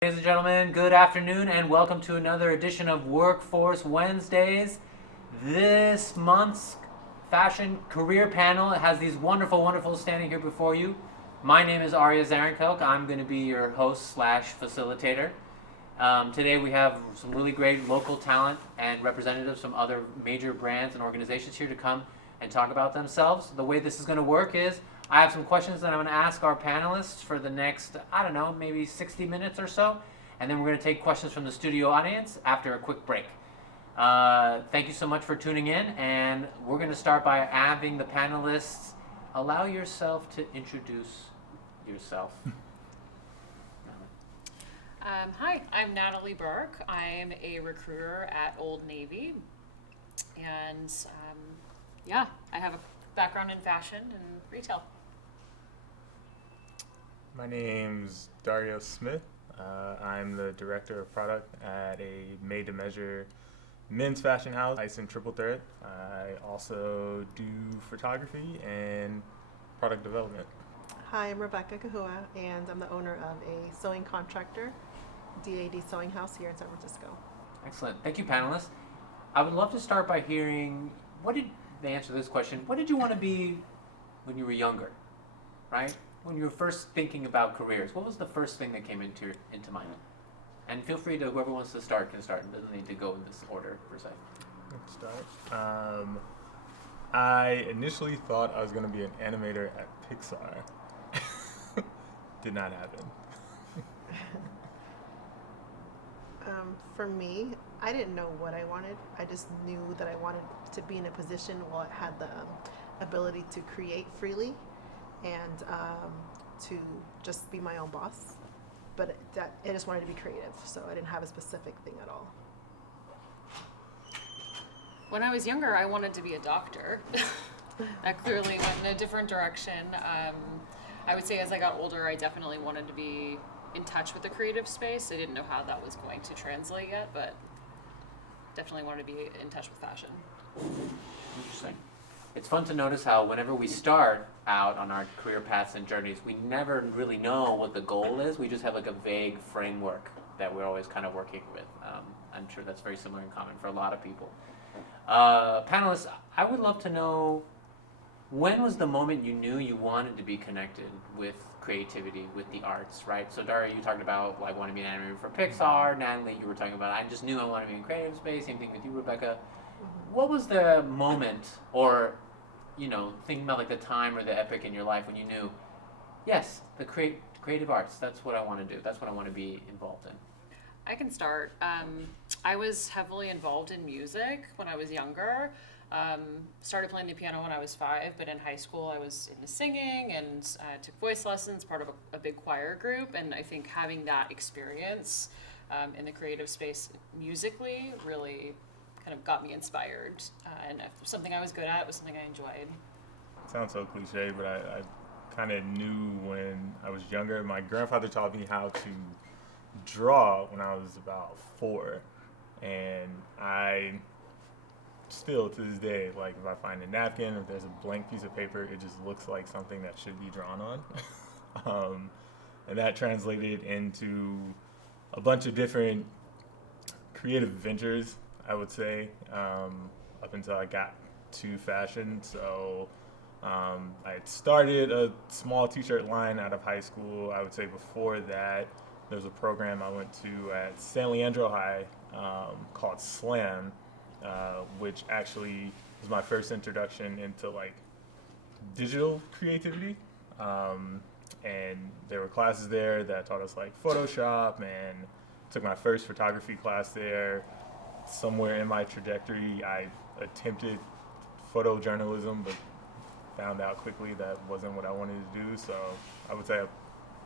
Ladies and gentlemen, good afternoon and welcome to another edition of Workforce Wednesdays. This month's fashion career panel has these wonderful standing here before you. My name is Arya Zarrinkelk. I'm going to be your host slash facilitator. Today we have some really great local talent and representatives from other major brands and organizations here to come and talk about themselves. The way this is going to work is I have some questions that I'm going to ask our panelists for the next, maybe 60 minutes or so. And then we're going to take questions from the studio audience after a quick break. Thank you so much for tuning in. And we're going to start by having the panelists allow yourself to introduce yourself. Hi, I'm Natalie Burke. I'm a recruiter at Old Navy. And I have a background in fashion and retail. My name's Dario Smith. I'm the director of product at a made-to-measure men's fashion house, Eison Triple Threat. I also do photography and product development. Hi, I'm Rebecca Cahua, and I'm the owner of a sewing contractor, DAD Sewing House here in San Francisco. Excellent. Thank you, panelists. I would love to start by hearing, the answer to this question, what did you want to be when you were younger, right? When you were first thinking about careers, what was the first thing that came into mind? And feel free to, whoever wants to start can start. It doesn't need to go in this order, per se. Let's start. I initially thought I was going to be an animator at Pixar. Did not happen. For me, I didn't know what I wanted. I just knew that I wanted to be in a position where I had the ability to create freely and to just be my own boss. But I just wanted to be creative, so I didn't have a specific thing at all. When I was younger, I wanted to be a doctor. That clearly went in a different direction. I would say as I got older, I definitely wanted to be in touch with the creative space. I didn't know how that was going to translate yet, but definitely wanted to be in touch with fashion. Interesting. It's fun to notice how whenever we start out on our career paths and journeys, we never really know what the goal is. We just have like a vague framework that we're always kind of working with. I'm sure that's very similar in common for a lot of people. Panelists, I would love to know, when was the moment you knew you wanted to be connected with creativity, with the arts, right? So Dario, you talked about like wanting to be an animator for Pixar. Natalie, you were talking about I just knew I wanted to be in creative space. Same thing with you, Rebecca. What was the moment, or thinking about like the time or the epic in your life when you knew, yes, the creative arts, that's what I want to do. That's what I want to be involved in. I can start. I was heavily involved in music when I was younger. Started playing the piano when I was 5, but in high school I was into singing and took voice lessons, part of a big choir group, and I think having that experience in the creative space musically really kind of got me inspired, and if it was something I was good at, it was something I enjoyed. It sounds so cliche, but I kind of knew when I was younger. My grandfather taught me how to draw when I was about 4, and I still to this day, like if I find a napkin, if there's a blank piece of paper, it just looks like something that should be drawn on. And that translated into a bunch of different creative ventures, I would say, up until I got to fashion. So I had started a small t-shirt line out of high school. I would say before that, there was a program I went to at San Leandro High called SLAM, which actually was my first introduction into like digital creativity. And there were classes there that taught us like Photoshop, and took my first photography class there. Somewhere in my trajectory, I attempted photojournalism, but found out quickly that wasn't what I wanted to do. So I would say I've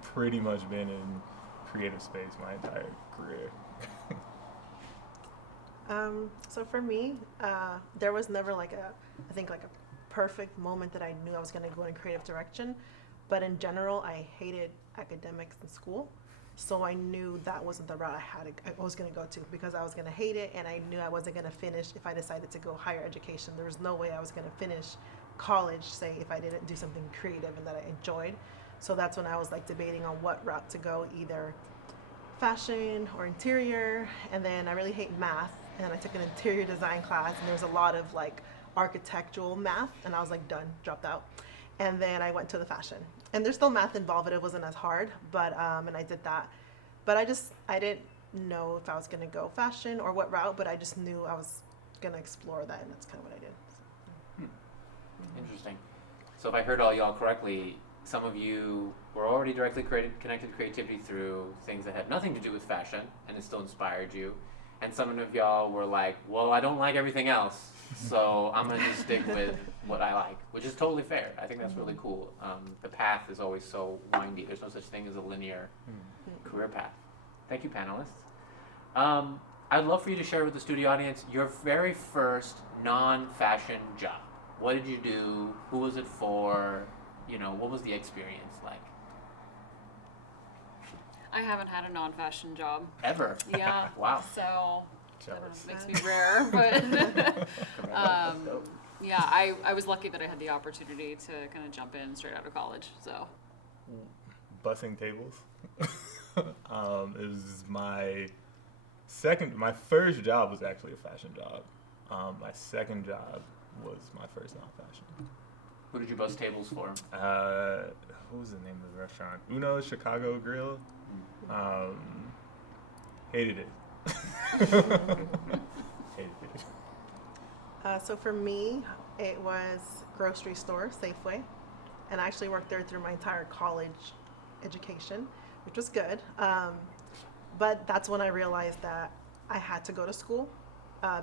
pretty much been in creative space my entire career. So for me, there was never like a perfect moment that I knew I was going to go in a creative direction. But in general, I hated academics in school. So I knew that wasn't the route I was going to go to, because I was going to hate it, and I knew I wasn't going to finish if I decided to go higher education. There was no way I was going to finish college, say, if I didn't do something creative and that I enjoyed. So that's when I was like debating on what route to go, either fashion or interior, and then I really hate math, and I took an interior design class, and there was a lot of like architectural math, and I was like done, dropped out. And then I went to the fashion, and there's still math involved, but it wasn't as hard. But and I did that, but I didn't know if I was gonna go fashion or what route, but I just knew I was gonna explore that, and that's kind of what I did. So. Interesting. So if I heard all y'all correctly, some of you were already directly connected to creativity through things that had nothing to do with fashion, and it still inspired you. And some of y'all were like, well, I don't like everything else, so I'm going to just stick with what I like, which is totally fair. I think that's really cool. The path is always so windy. There's no such thing as a linear career path. Thank you, panelists. I'd love for you to share with the studio audience your very first non-fashion job. What did you do? Who was it for? You know, what was the experience like? I haven't had a non-fashion job. Ever? Yeah. Wow. So, I don't know, Jealous. it makes me rare, but yeah, I was lucky that I had the opportunity to kind of jump in straight out of college. So, Bussing tables. It was my first job was actually a fashion job. My second job was my first non-fashion. Who did you bus tables for? What was the name of the restaurant? Uno's Chicago Grill. Hated it. Hated it. So for me, it was grocery store, Safeway, and I actually worked there through my entire college education, which was good. But that's when I realized that I had to go to school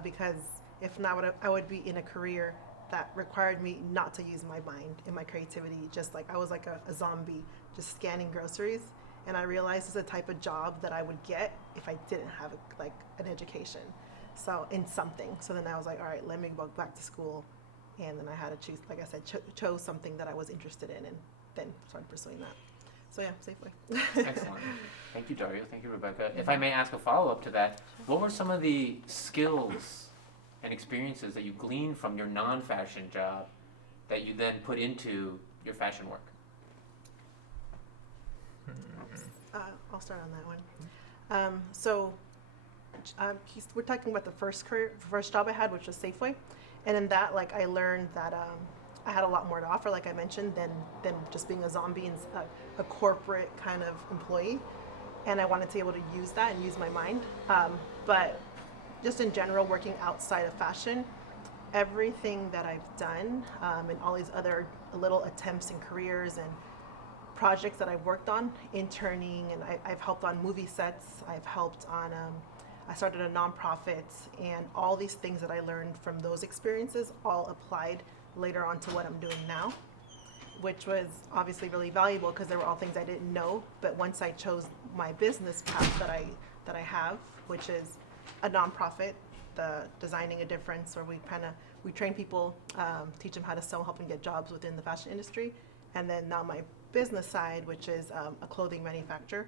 because if not, I would be in a career that required me not to use my mind and my creativity. Just like I was like a zombie, just scanning groceries. And I realized it's a type of job that I would get if I didn't have like an education. So in something. So then I was like, all right, let me go back to school. And then I had to choose, like I said, chose something that I was interested in, and then started pursuing that. So yeah, Safeway. Excellent. Thank you, Dario. Thank you, Rebecca. If I may ask a follow-up to that, what were some of the skills and experiences that you gleaned from your non-fashion job that you then put into your fashion work? I'll start on that one. We're talking about the first job I had, which was Safeway, and in that, like, I learned that I had a lot more to offer, like I mentioned, than just being a zombie and a corporate kind of employee, and I wanted to be able to use that and use my mind. But just in general, working outside of fashion, everything that I've done and all these other little attempts and careers and projects that I've worked on, interning, and I've helped on movie sets, I've helped on, I started a nonprofit, and all these things that I learned from those experiences all applied later on to what I'm doing now, which was obviously really valuable because they were all things I didn't know. But once I chose my business path that I have, which is a nonprofit, the Designing a Difference, where we train people, teach them how to sew, help them get jobs within the fashion industry, and then now my business side, which is a clothing manufacturer.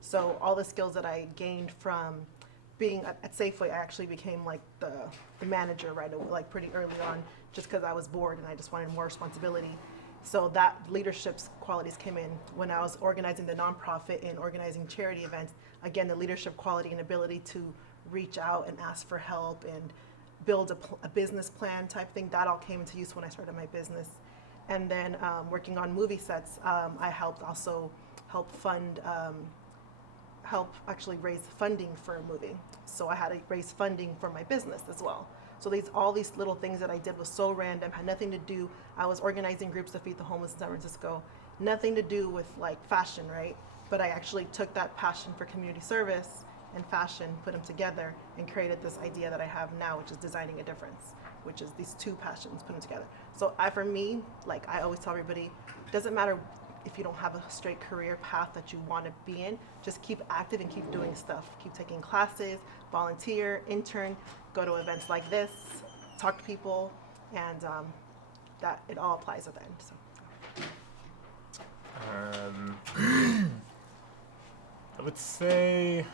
So all the skills that I gained from being at Safeway, I actually became like the manager right away, like pretty early on, just because I was bored and I just wanted more responsibility. So that leadership qualities came in when I was organizing the nonprofit and organizing charity events. Again, the leadership quality and ability to reach out and ask for help and build a business plan type thing, that all came into use when I started my business. And then working on movie sets, I helped actually raise funding for a movie. So I had to raise funding for my business as well. So all these little things that I did was so random, had nothing to do. I was organizing groups to feed the homeless in San Francisco, nothing to do with like fashion, right? But I actually took that passion for community service and fashion, put them together, and created this idea that I have now, which is Designing a Difference, which is these two passions put them together. So for me, like I always tell everybody, it doesn't matter if you don't have a straight career path that you want to be in, just keep active and keep doing stuff. Keep taking classes, volunteer, intern, go to events like this, talk to people, and that it all applies at the end. So. I would say,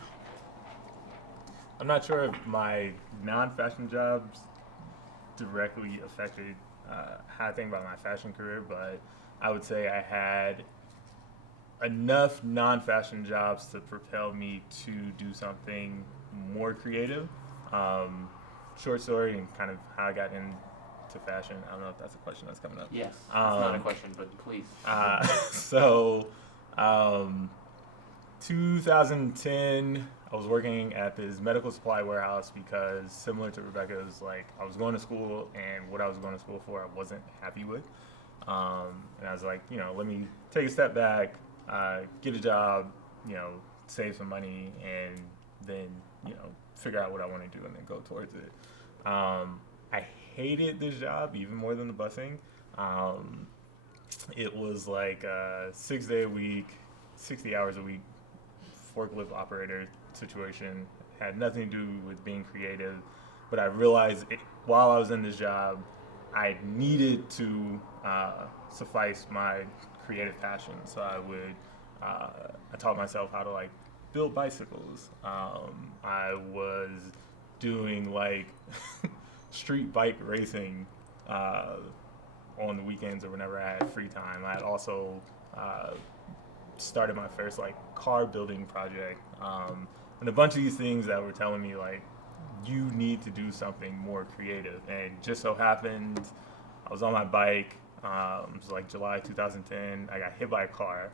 I'm not sure if my non-fashion jobs directly affected how I think about my fashion career, but I would say I had enough non-fashion jobs to propel me to do something more creative. Short story and kind of how I got into fashion. I don't know if that's a question that's coming up. Yes, it's not a question, but please. So, 2010, I was working at this medical supply warehouse because, similar to Rebecca, it was like I was going to school, and what I was going to school for, I wasn't happy with. And I was like, let me take a step back, get a job, save some money, and then, figure out what I want to do and then go towards it. I hated this job even more than the busing. It was like a 6-day a week, 60 hours a week forklift operator situation. Had nothing to do with being creative, but I realized while I was in this job, I needed to suffice my creative passion. So I taught myself how to build bicycles. I was doing street bike racing on the weekends or whenever I had free time. I had also started my first car building project, and a bunch of these things that were telling me you need to do something more creative. And just so happened, I was on my bike. It was July 2010. I got hit by a car.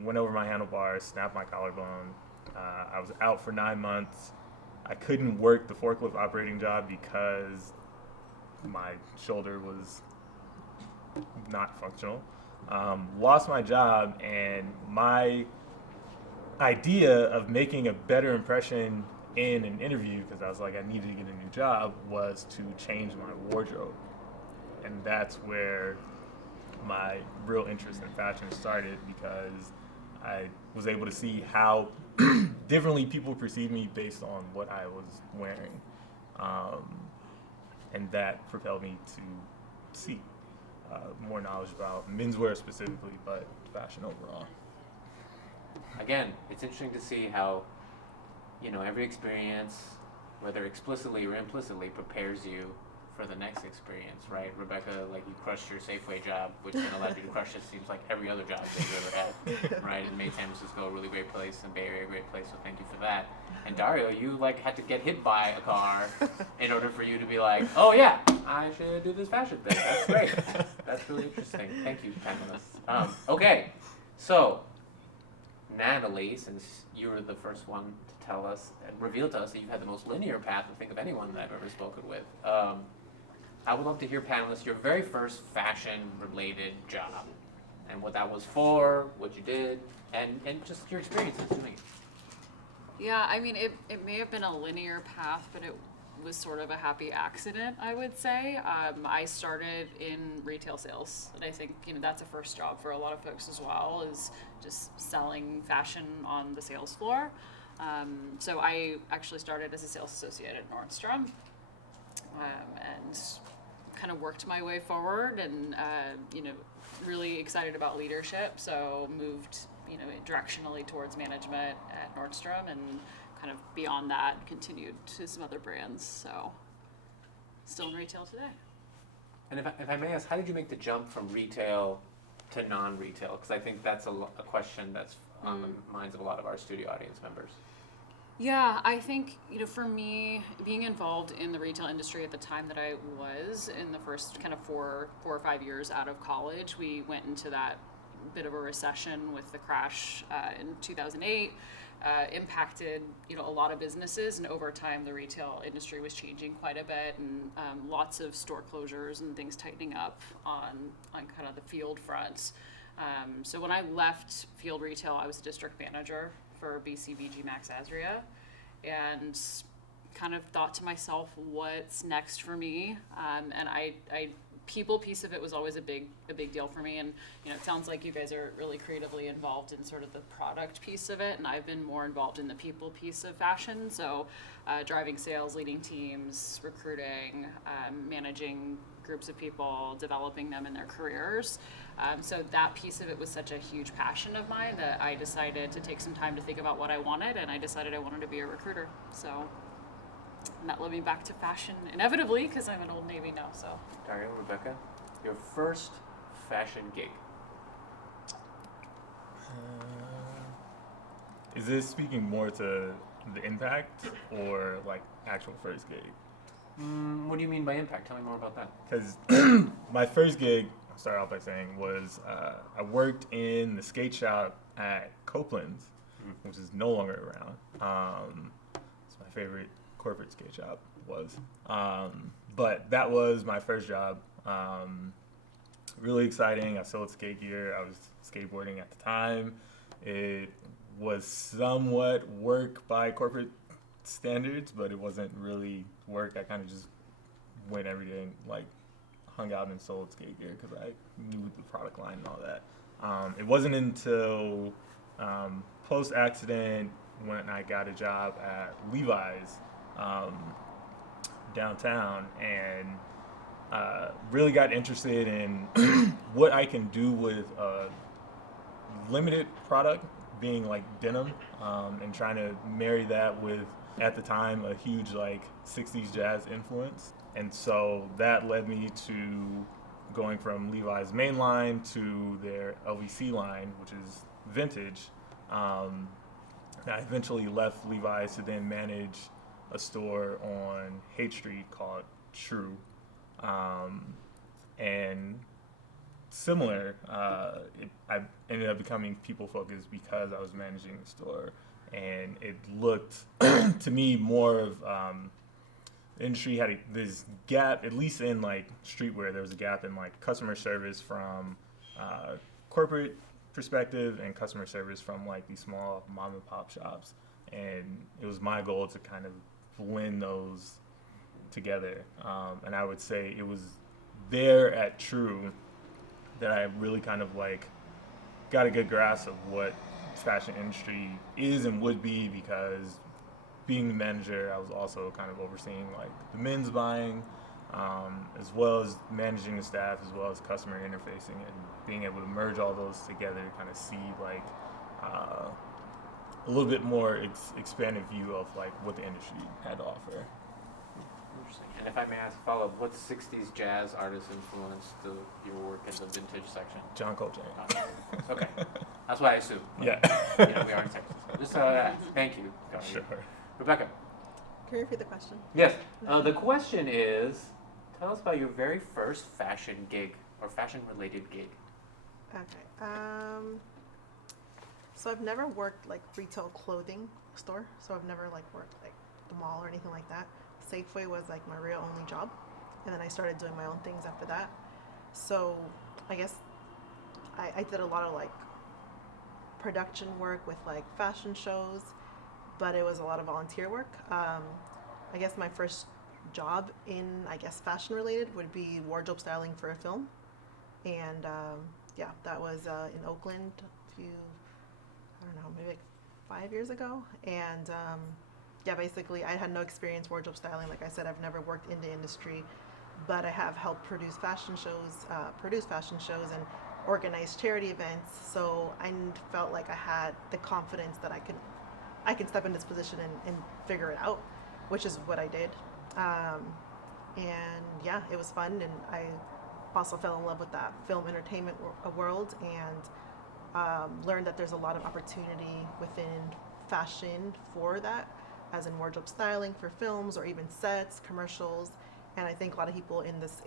Went over my handlebars, snapped my collarbone. I was out for 9 months. I couldn't work the forklift operating job because my shoulder was not functional. Lost my job, and my idea of making a better impression in an interview, because I was I needed to get a new job, was to change my wardrobe. And that's where my real interest in fashion started, because I was able to see how differently people perceive me based on what I was wearing. And that propelled me to seek more knowledge about menswear specifically, but fashion overall. Again, it's interesting to see how, every experience, whether explicitly or implicitly, prepares you for the next experience, right? Rebecca, you crushed your Safeway job, which then allowed you to crush, it seems like, every other job that you've ever had, right? And made San Francisco a really great place and Bay Area a great place, so thank you for that. And Dario, you had to get hit by a car in order for you to be oh yeah, I should do this fashion thing. That's great. That's really interesting. Thank you, panelists. Okay, so Natalie, since you were the first one to tell us and reveal to us that you've had the most linear path, I think, of anyone that I've ever spoken with. I would love to hear, panelists, your very first fashion-related job, and what that was for, what you did, and just your experiences doing it. Yeah, I mean, it may have been a linear path, but it was sort of a happy accident, I would say. I started in retail sales, and I think that's a first job for a lot of folks as well, is just selling fashion on the sales floor. So I actually started as a sales associate at Nordstrom, and kind of worked my way forward, and really excited about leadership, so moved directionally towards management at Nordstrom, and kind of beyond that continued to some other brands, so still in retail today. And if I may ask, how did you make the jump from retail to non-retail? Because I think that's a question that's on the minds of a lot of our studio audience members. Yeah, I think, for me, being involved in the retail industry at the time that I was, in the first kind of 4 or 5 years out of college, we went into that bit of a recession with the crash in 2008, impacted, a lot of businesses, and over time the retail industry was changing quite a bit, and lots of store closures and things tightening up on kind of the field front. So when I left field retail, I was a district manager for BCBG Max Azria, and kind of thought to myself, what's next for me? And I people piece of it was always a big deal for me, and it sounds like you guys are really creatively involved in sort of the product piece of it, and I've been more involved in the people piece of fashion, so driving sales, leading teams, recruiting, managing groups of people, developing them in their careers. So that piece of it was such a huge passion of mine that I decided to take some time to think about what I wanted, and I decided I wanted to be a recruiter. So, and that led me back to fashion inevitably, because I'm an Old Navy now. So, Dario, Rebecca, your first fashion gig. Is this speaking more to the impact or like actual first gig? What do you mean by impact? Tell me more about that. Because my first gig, I'll start off by saying, was I worked in the skate shop at Copeland's, which is no longer around. It's my favorite corporate skate shop was. But that was my first job. Really exciting. I sold skate gear. I was skateboarding at the time. It was somewhat work by corporate standards, but it wasn't really work. I kind of just went every day and like hung out and sold skate gear because I knew the product line and all that. It wasn't until post-accident when I got a job at Levi's downtown and really got interested in what I can do with a limited product being like denim and trying to marry that with, at the time, a huge like 60s jazz influence. And so that led me to going from Levi's main line to their LVC line, which is vintage. I eventually left Levi's to then manage a store on Haight Street called True. And similar, I ended up becoming people focused because I was managing the store, and it looked to me more of the industry had this gap, at least in like streetwear. There was a gap in like customer service from corporate perspective and customer service from like these small mom and pop shops, and it was my goal to kind of blend those together. And I would say it was there at True that I really kind of like got a good grasp of what fashion industry is and would be, because being the manager, I was also kind of overseeing like the men's buying, as well as managing the staff, as well as customer interfacing, and being able to merge all those together to kind of see like a little bit more expanded view of like what the industry had to offer. Interesting. And if I may ask a follow-up, what 60s jazz artists influenced your work in the vintage section? John Coltrane. Okay. That's what I assumed. Yeah. You know, we are in Texas. Just thank you, Dario. Sure. Rebecca. Can you repeat the question? Yes. The question is, tell us about your very first fashion gig or fashion-related gig. Okay. So I've never worked like retail clothing store. So I've never like worked like the mall or anything like that. Safeway was like my real only job, and then I started doing my own things after that. So I guess I did a lot of like production work with like fashion shows, but it was a lot of volunteer work. I guess my first job in fashion related would be wardrobe styling for a film, and yeah, that was in Oakland a few, I don't know, maybe like 5 years ago. And yeah, basically I had no experience wardrobe styling. Like I said, I've never worked in the industry, but I have helped produce fashion shows and organize charity events. So I felt like I had the confidence that I can step in this position and figure it out, which is what I did. And yeah, it was fun, and I also fell in love with that film entertainment world, and learned that there's a lot of opportunity within fashion for that, as in wardrobe styling for films or even sets, commercials. And I think a lot of people in this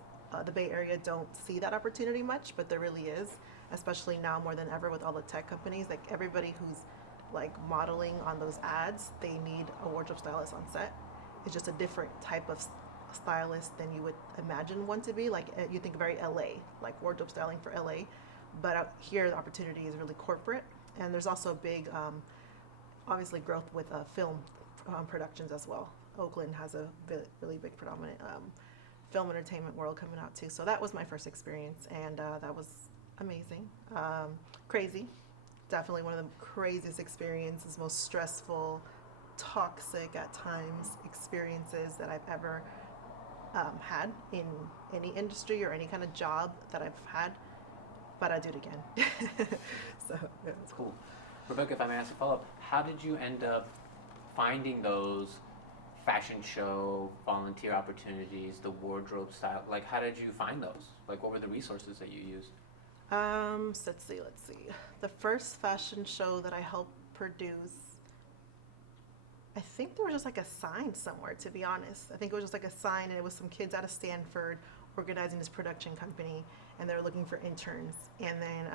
the Bay Area don't see that opportunity much, but there really is, especially now more than ever with all the tech companies. Like everybody who's like modeling on those ads, they need a wardrobe stylist on set. It's just a different type of stylist than you would imagine one to be. Like you think very LA, like wardrobe styling for LA, but out here the opportunity is really corporate. And there's also a big, obviously, growth with film productions as well. Oakland has a really big predominant film entertainment world coming out too. So that was my first experience, and that was amazing. Crazy. Definitely one of the craziest experiences, most stressful, toxic at times experiences that I've ever had in any industry or any kind of job that I've had, but I do it again. So yeah. That's cool. Rebecca, if I may ask a follow-up, how did you end up finding those fashion show volunteer opportunities, the wardrobe style? Like, how did you find those? Like, what were the resources that you used? So let's see. The first fashion show that I helped produce, I think there was just like a sign somewhere, to be honest. I think it was just like a sign, and it was some kids out of Stanford organizing this production company, and they were looking for interns. And then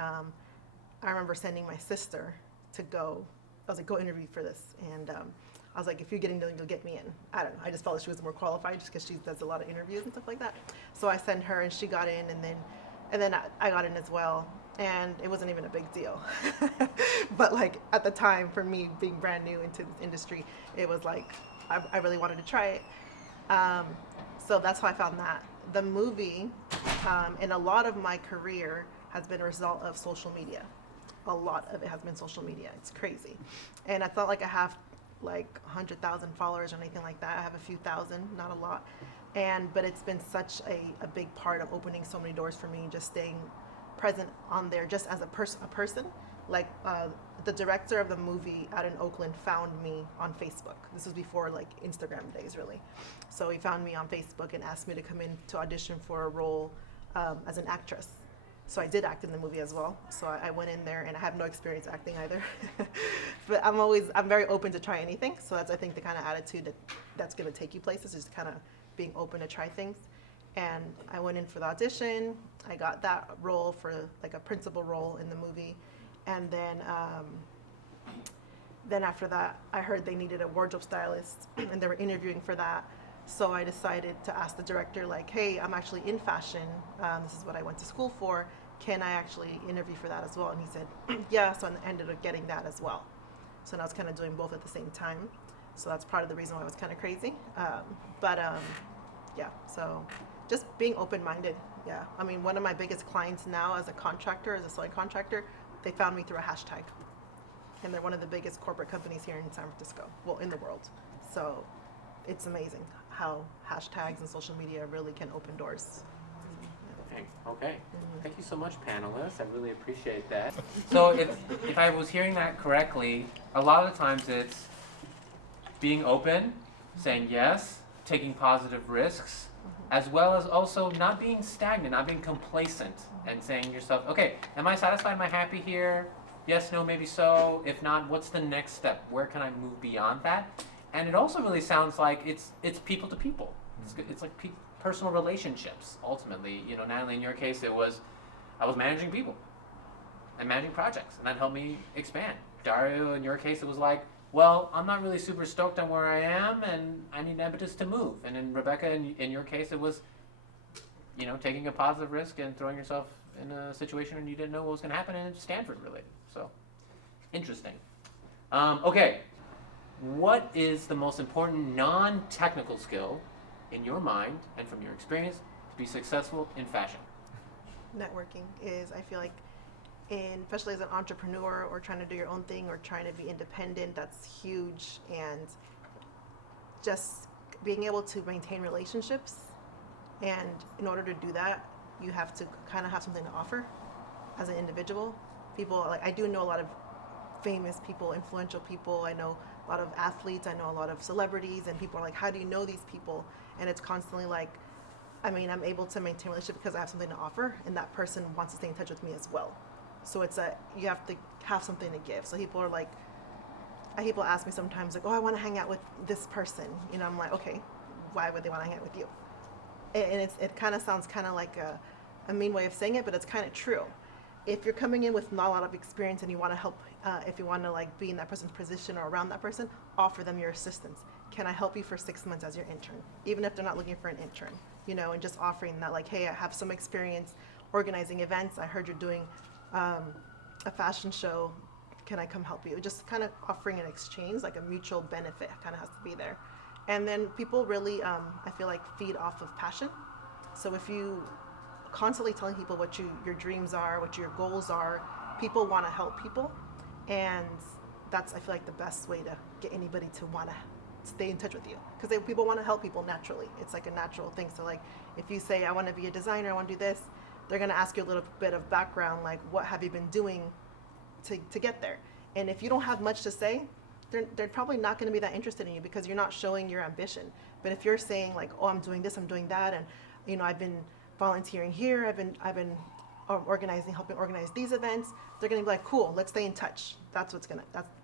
I remember sending my sister to go. I was like, go interview for this. And I was like, if you're getting done, you'll get me in. I don't know. I just felt like she was more qualified just because she does a lot of interviews and stuff like that. So I sent her, and she got in, and then I got in as well. And it wasn't even a big deal. But like at the time, for me being brand new into this industry, it was like I really wanted to try it. So that's how I found that. The movie, and a lot of my career has been a result of social media. A lot of it has been social media. It's crazy. And it's not like I have like 100,000 followers or anything like that. I have a few thousand, not a lot. But it's been such a big part of opening so many doors for me, just staying present on there just as a person. Like the director of the movie out in Oakland found me on Facebook. This was before like Instagram days, really. So he found me on Facebook and asked me to come in to audition for a role as an actress. So I did act in the movie as well. So I went in there, and I have no experience acting either. But I'm very open to try anything. So that's, I think, the kind of attitude that's going to take you places, is kind of being open to try things. And I went in for the audition. I got that role for like a principal role in the movie. And then after that, I heard they needed a wardrobe stylist, and they were interviewing for that. So I decided to ask the director, like, hey, I'm actually in fashion. This is what I went to school for. Can I actually interview for that as well? And he said, yeah. So I ended up getting that as well. So now I was kind of doing both at the same time. So that's part of the reason why it was kind of crazy. Yeah, so just being open-minded. Yeah, I mean, one of my biggest clients now as a contractor, as a sewing contractor, they found me through a hashtag. And they're one of the biggest corporate companies here in San Francisco, well, in the world. So it's amazing how hashtags and social media really can open doors. Okay. Thank you so much, panelists. I really appreciate that. So if I was hearing that correctly, a lot of the times it's being open, saying yes, taking positive risks, as well as also not being stagnant, not being complacent, and saying to yourself, okay, am I satisfied? Am I happy here? Yes, no, maybe so. If not, what's the next step? Where can I move beyond that? And it also really sounds like it's people to people. It's like personal relationships, ultimately. You know, Natalie, in your case, I was managing people and managing projects, and that helped me expand. Dario, in your case, it was like, well, I'm not really super stoked on where I am, and I need impetus to move. And in Rebecca, in your case, it was, you know, taking a positive risk and throwing yourself in a situation and you didn't know what was going to happen, and it's Stanford related. So, interesting. Okay, what is the most important non-technical skill in your mind and from your experience to be successful in fashion? Networking is, I feel like, especially as an entrepreneur or trying to do your own thing or trying to be independent, that's huge. And just being able to maintain relationships, and in order to do that, you have to kind of have something to offer as an individual. People, like, I do know a lot of famous people, influential people. I know a lot of athletes. I know a lot of celebrities, and people are like, how do you know these people? And it's constantly like, I mean, I'm able to maintain a relationship because I have something to offer, and that person wants to stay in touch with me as well. So you have to have something to give. So people are like, people ask me sometimes, like, oh, I want to hang out with this person. You know, I'm like, okay, why would they want to hang out with you? And it kind of sounds kind of like a mean way of saying it, but it's kind of true. If you're coming in with not a lot of experience and you want to help, if you want to like be in that person's position or around that person, offer them your assistance. Can I help you for 6 months as your intern? Even if they're not looking for an intern, you know, and just offering that, like, hey, I have some experience organizing events. I heard you're doing a fashion show. Can I come help you? Just kind of offering an exchange, like a mutual benefit kind of has to be there. And then people really, I feel like, feed off of passion. So if you constantly telling people what your dreams are, what your goals are, people want to help people. And that's, I feel like, the best way to get anybody to want to stay in touch with you. Because people want to help people naturally. It's like a natural thing. So like, if you say, I want to be a designer, I want to do this, they're going to ask you a little bit of background, like, what have you been doing to get there? And if you don't have much to say, they're probably not going to be that interested in you because you're not showing your ambition. But if you're saying, like, oh, I'm doing this, I'm doing that, and, you know, I've been volunteering here, I've been helping organize these events, they're gonna be like, cool, let's stay in touch. That's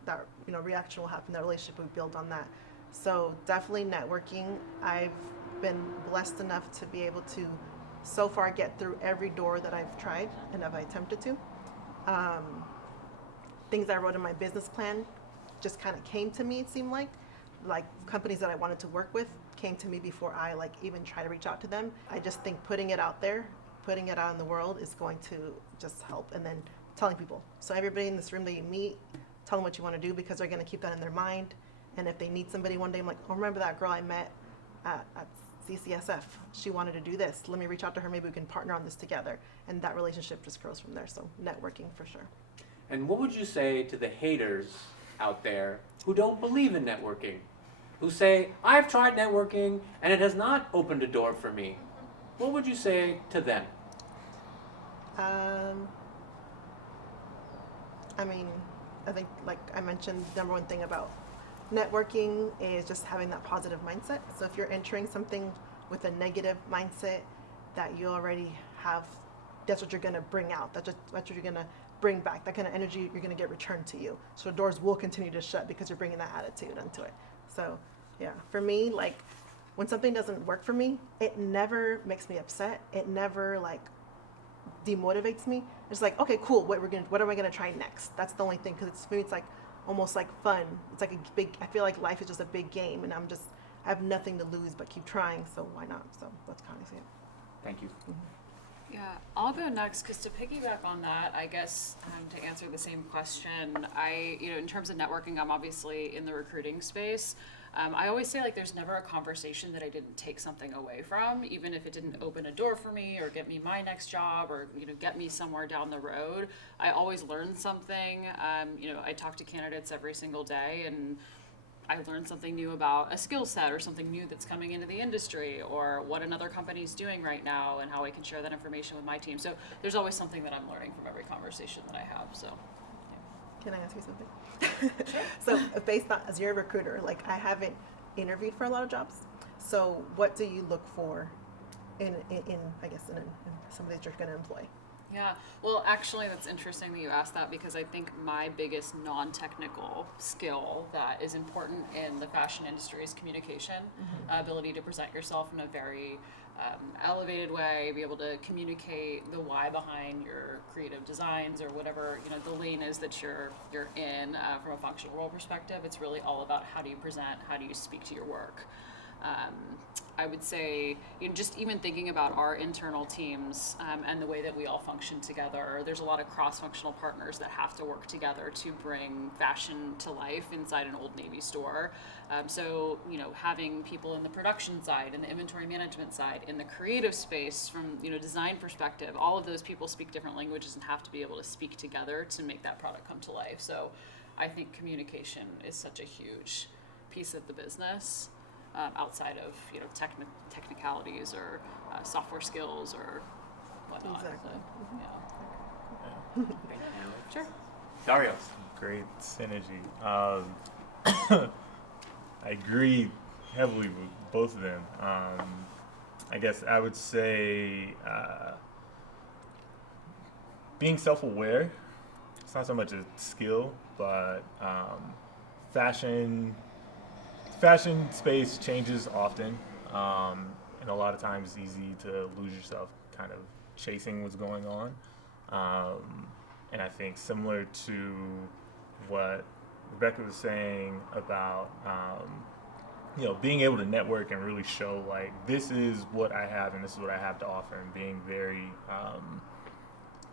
that reaction will happen. That relationship we build on that. So definitely networking. I've been blessed enough to be able to, so far, get through every door that I've tried and have attempted to. Things I wrote in my business plan just kind of came to me. It seemed like companies that I wanted to work with came to me before I even try to reach out to them. I just think putting it out there, putting it out in the world is going to just help. And then telling people. So everybody in this room that you meet, tell them what you want to do, because they're going to keep that in their mind. And if they need somebody one day, I'm like, oh, remember that girl I met at CCSF? She wanted to do this. Let me reach out to her. Maybe we can partner on this together. And that relationship just grows from there. So networking for sure. And what would you say to the haters out there who don't believe in networking? Who say, I've tried networking and it has not opened a door for me. What would you say to them? I mean, I think, like I mentioned, the number one thing about networking is just having that positive mindset. So if you're entering something with a negative mindset, that you already have, that's what you're going to bring out. That's what you're going to bring back. That kind of energy you're going to get returned to you. So doors will continue to shut because you're bringing that attitude into it. So yeah, for me, when something doesn't work for me, it never makes me upset. It never demotivates me. It's like, okay, cool. What am I gonna try next? That's the only thing, because for me it's almost like fun. It's like I feel like life is just a big game, and I have nothing to lose but keep trying. So why not? So that's kind of it. Thank you. Mm-hmm. Yeah, I'll go next, because to piggyback on that, I guess to answer the same question, in terms of networking, I'm obviously in the recruiting space. I always say there's never a conversation that I didn't take something away from, even if it didn't open a door for me or get me my next job or get me somewhere down the road. I always learn something. I talk to candidates every single day, and I learn something new about a skill set or something new that's coming into the industry, or what another company's doing right now and how I can share that information with my team. So there's always something that I'm learning from every conversation that I have. So. Can I ask you something? So based on, as you're a recruiter, I haven't interviewed for a lot of jobs. So what do you look for in somebody that you're going to employ? Yeah, well, actually, that's interesting that you asked that, because I think my biggest non-technical skill that is important in the fashion industry is communication, ability to present yourself in a very elevated way, be able to communicate the why behind your creative designs or whatever the lane is that you're in from a functional role perspective. It's really all about how do you present, how do you speak to your work. I would say, just even thinking about our internal teams and the way that we all function together, there's a lot of cross-functional partners that have to work together to bring fashion to life inside an Old Navy store. So, having people in the production side, in the inventory management side, in the creative space from, design perspective, all of those people speak different languages and have to be able to speak together to make that product come to life. So I think communication is such a huge piece of the business. Outside of technicalities or software skills or whatnot. Exactly. So, yeah. Sure. Dario. Great synergy. I agree heavily with both of them. I guess I would say being self-aware. It's not so much a skill, but fashion space changes often, and a lot of times it's easy to lose yourself kind of chasing what's going on. And I think similar to what Rebecca was saying about being able to network and really show this is what I have and this is what I have to offer, and being very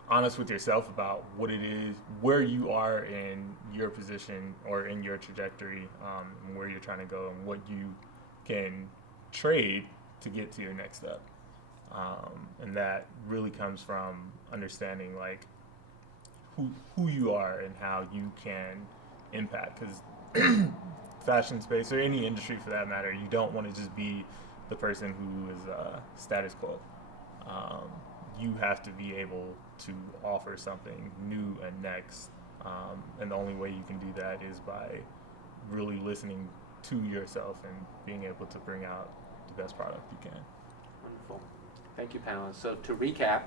honest with yourself about what it is, where you are in your position or in your trajectory, and where you're trying to go, and what you can trade to get to your next step. And that really comes from understanding who you are and how you can impact. Because fashion space, or any industry for that matter, you don't want to just be the person who is status quo. You have to be able to offer something new and next, and the only way you can do that is by really listening to yourself and being able to bring out the best product you can. Wonderful. Thank you, panelists. So to recap,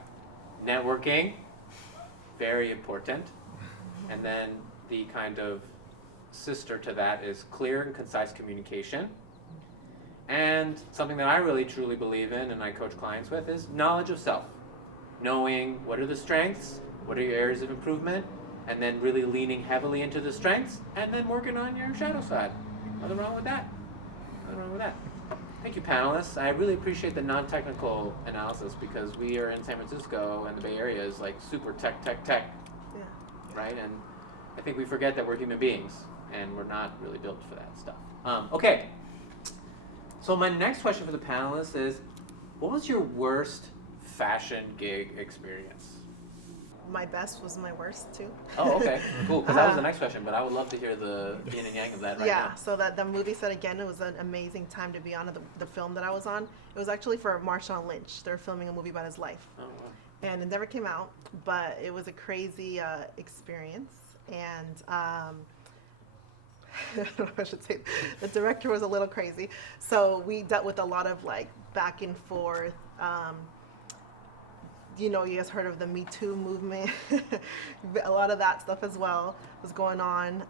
networking, very important. And then the kind of sister to that is clear and concise communication. And something that I really truly believe in and I coach clients with is knowledge of self. Knowing what are the strengths, what are your areas of improvement, and then really leaning heavily into the strengths and then working on your shadow side. Nothing wrong with that. Nothing wrong with that. Thank you, panelists. I really appreciate the non-technical analysis because we are in San Francisco and the Bay Area is like super tech, Yeah. right? And I think we forget that we're human beings and we're not really built for that stuff. Okay. So my next question for the panelists is, what was your worst fashion gig experience? My best was my worst too. Oh, okay, cool. Because that was the next question, but I would love to hear the yin and yang of that right Yeah, now. so that the movie set again, it was an amazing time to be on the film that I was on. It was actually for Marshawn Lynch. They're filming a movie about his life. Oh, wow. And it never came out, but it was a crazy experience. And I don't know if I should say, the director was a little crazy. So we dealt with a lot of like back and forth. You know, you guys heard of the Me Too movement. A lot of that stuff as well was going on.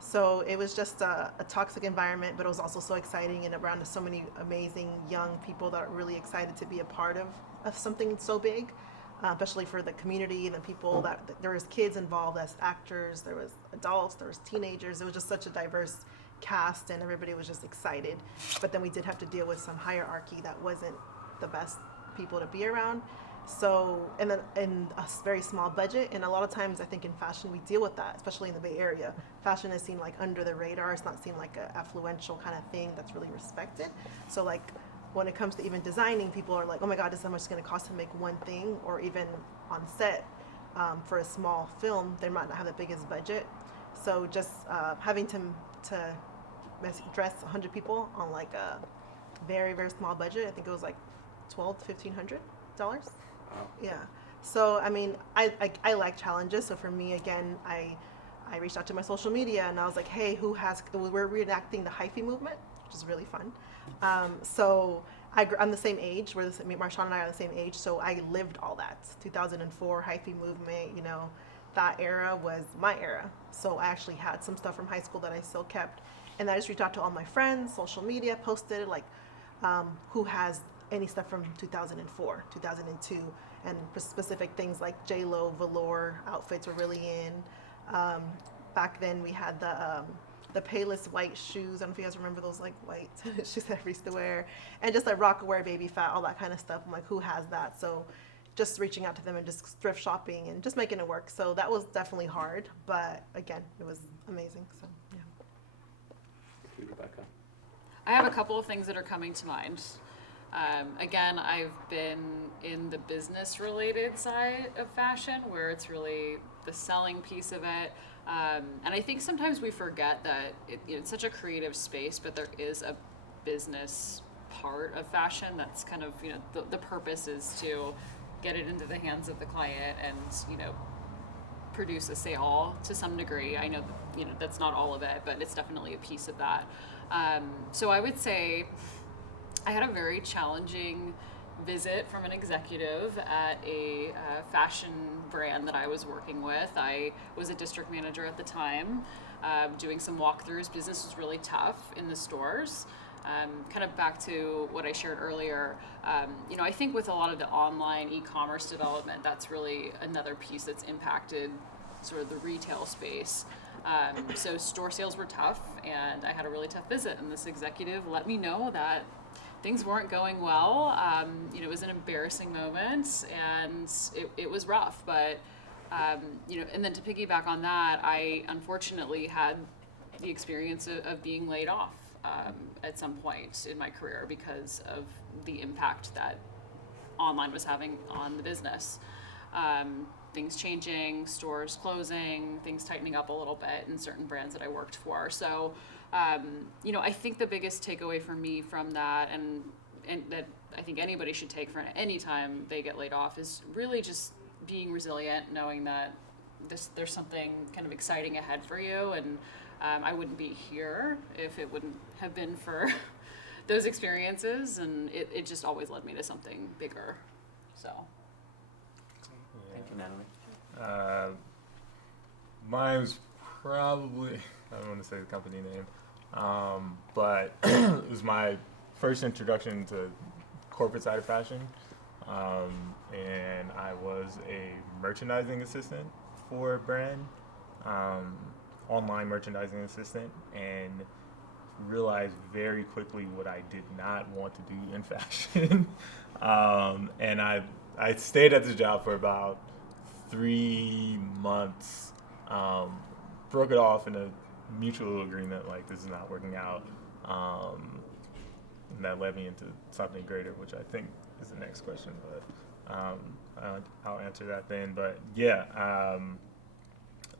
So it was just a toxic environment, but it was also so exciting and around so many amazing young people that are really excited to be a part of something so big, especially for the community and the people that there was kids involved as actors, there was adults, there was teenagers. It was just such a diverse cast and everybody was just excited. But then we did have to deal with some hierarchy that wasn't the best people to be around. So, and then in a very small budget, and a lot of times I think in fashion we deal with that, especially in the Bay Area. Fashion is seen like under the radar. It's not seen like a affluential kind of thing that's really respected. So like when it comes to even designing, people are like, oh my God, this is how much it's going to cost to make one thing, or even on set for a small film, they might not have the biggest budget. So just having to dress 100 people on like a very, very small budget, I think it was like $1,200 to $1,500. Wow. Yeah. So, I mean, I like challenges. So for me, again, I reached out to my social media and I was like, hey, we're reenacting the hyphy movement, which is really fun. So I'm the same age. Marshawn and I are the same age. So I lived all that. 2004 hyphy movement, you know, that era was my era. So I actually had some stuff from high school that I still kept. And I just reached out to all my friends, social media, posted like, who has any stuff from 2004, 2002, and specific things like J-Lo velour outfits were really in. Back then we had the Payless white shoes. I don't know if you guys remember those like white shoes that I used to wear, and just like Rockaware, Baby Fat, all that kind of stuff. I'm like, who has that? So just reaching out to them and just thrift shopping and just making it work. So that was definitely hard, but again, it was amazing. So yeah. Thank you, Rebecca. I have a couple of things that are coming to mind. Again, I've been in the business-related side of fashion where it's really the selling piece of it. And I think sometimes we forget that it's such a creative space, but there is a business part of fashion that's kind of, the purpose is to get it into the hands of the client and, produce a sale to some degree. I know that, that's not all of it, but it's definitely a piece of that. So I would say I had a very challenging visit from an executive at a fashion brand that I was working with. I was a district manager at the time, doing some walkthroughs. Business was really tough in the stores. Kind of back to what I shared earlier, I think with a lot of the online e-commerce development, that's really another piece that's impacted sort of the retail space. So store sales were tough, and I had a really tough visit, and this executive let me know that things weren't going well. It was an embarrassing moment, and it was rough, but and then to piggyback on that, I unfortunately had the experience of being laid off at some point in my career because of the impact that online was having on the business. Things changing, stores closing, things tightening up a little bit in certain brands that I worked for. So, I think the biggest takeaway for me from that, and that I think anybody should take for any time they get laid off, is really just being resilient, knowing that there's something kind of exciting ahead for you, and I wouldn't be here if it wouldn't have been for those experiences, and it just always led me to something bigger. So. Natalie? Mine was probably, I don't want to say the company name, but it was my first introduction to corporate side of fashion. And I was a merchandising assistant for a brand, online merchandising assistant, and realized very quickly what I did not want to do in fashion. And I stayed at the job for about 3 months, broke it off in a mutual agreement, like this is not working out. And that led me into something greater, which I think is the next question, but I'll answer that then. But yeah,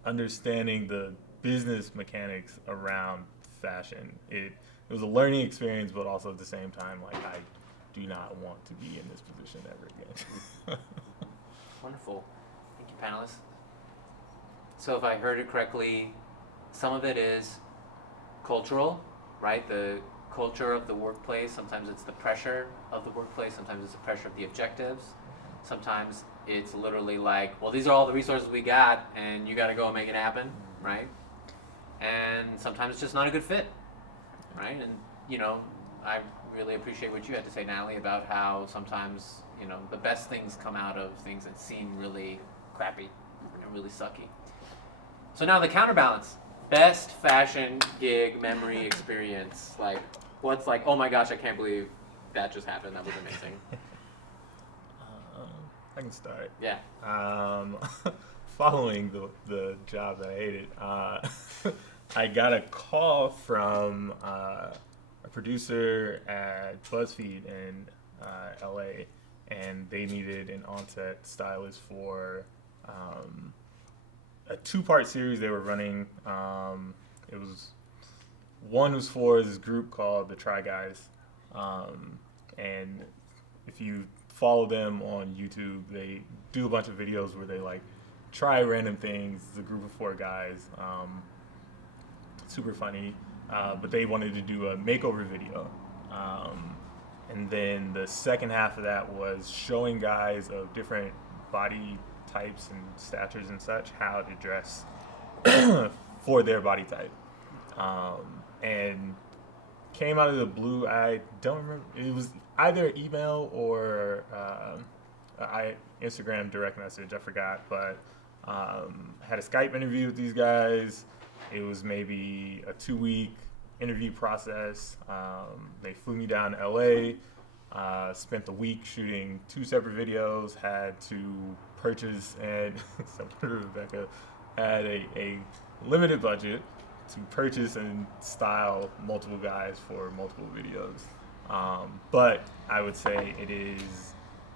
understanding the business mechanics around fashion, it was a learning experience, but also at the same time, like I do not want to be in this position ever again. Wonderful. Thank you, panelists. So if I heard it correctly, some of it is cultural, right? The culture of the workplace. Sometimes it's the pressure of the workplace. Sometimes it's the pressure of the objectives. Sometimes it's literally like, well, these are all the resources we got, and you got to go and make it happen, right? And sometimes it's just not a good fit, right? And, you know, I really appreciate what you had to say, Natalie, about how sometimes, you know, the best things come out of things that seem really crappy and really sucky. So now the counterbalance. Best fashion gig memory experience. Like, what's like, oh my gosh, I can't believe that just happened. That was amazing. I can start. Yeah. Following the job that I hated, I got a call from a producer at BuzzFeed in LA, and they needed an on-set stylist for a 2-part series they were running. It was one was for this group called the Try Guys, and if you follow them on YouTube, they do a bunch of videos where they like try random things. It's a group of 4 guys, super funny, but they wanted to do a makeover video. And then the second half of that was showing guys of different body types and statures and such how to dress for their body type. And came out of the blue. I don't remember. It was either email or Instagram direct message. I forgot, but had a Skype interview with these guys. It was maybe a 2-week interview process. They flew me down to LA. Spent the week shooting 2 separate videos. Had to purchase, and Rebecca had a limited budget to purchase and style multiple guys for multiple videos. But I would say it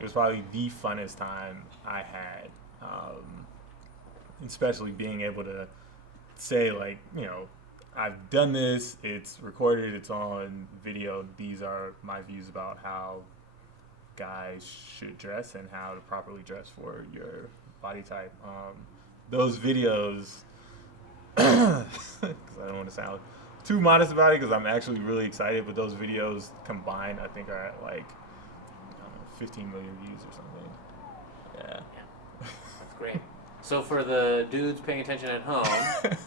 was probably the funnest time I had, especially being able to say, like, you know, I've done this, it's recorded, it's on video, these are my views about how guys should dress and how to properly dress for your body type. Those videos, because I don't want to sound too modest about it, because I'm actually really excited, but those videos combined, I think, are at like 15 million views or something. Yeah. That's great. So for the dudes paying attention at home,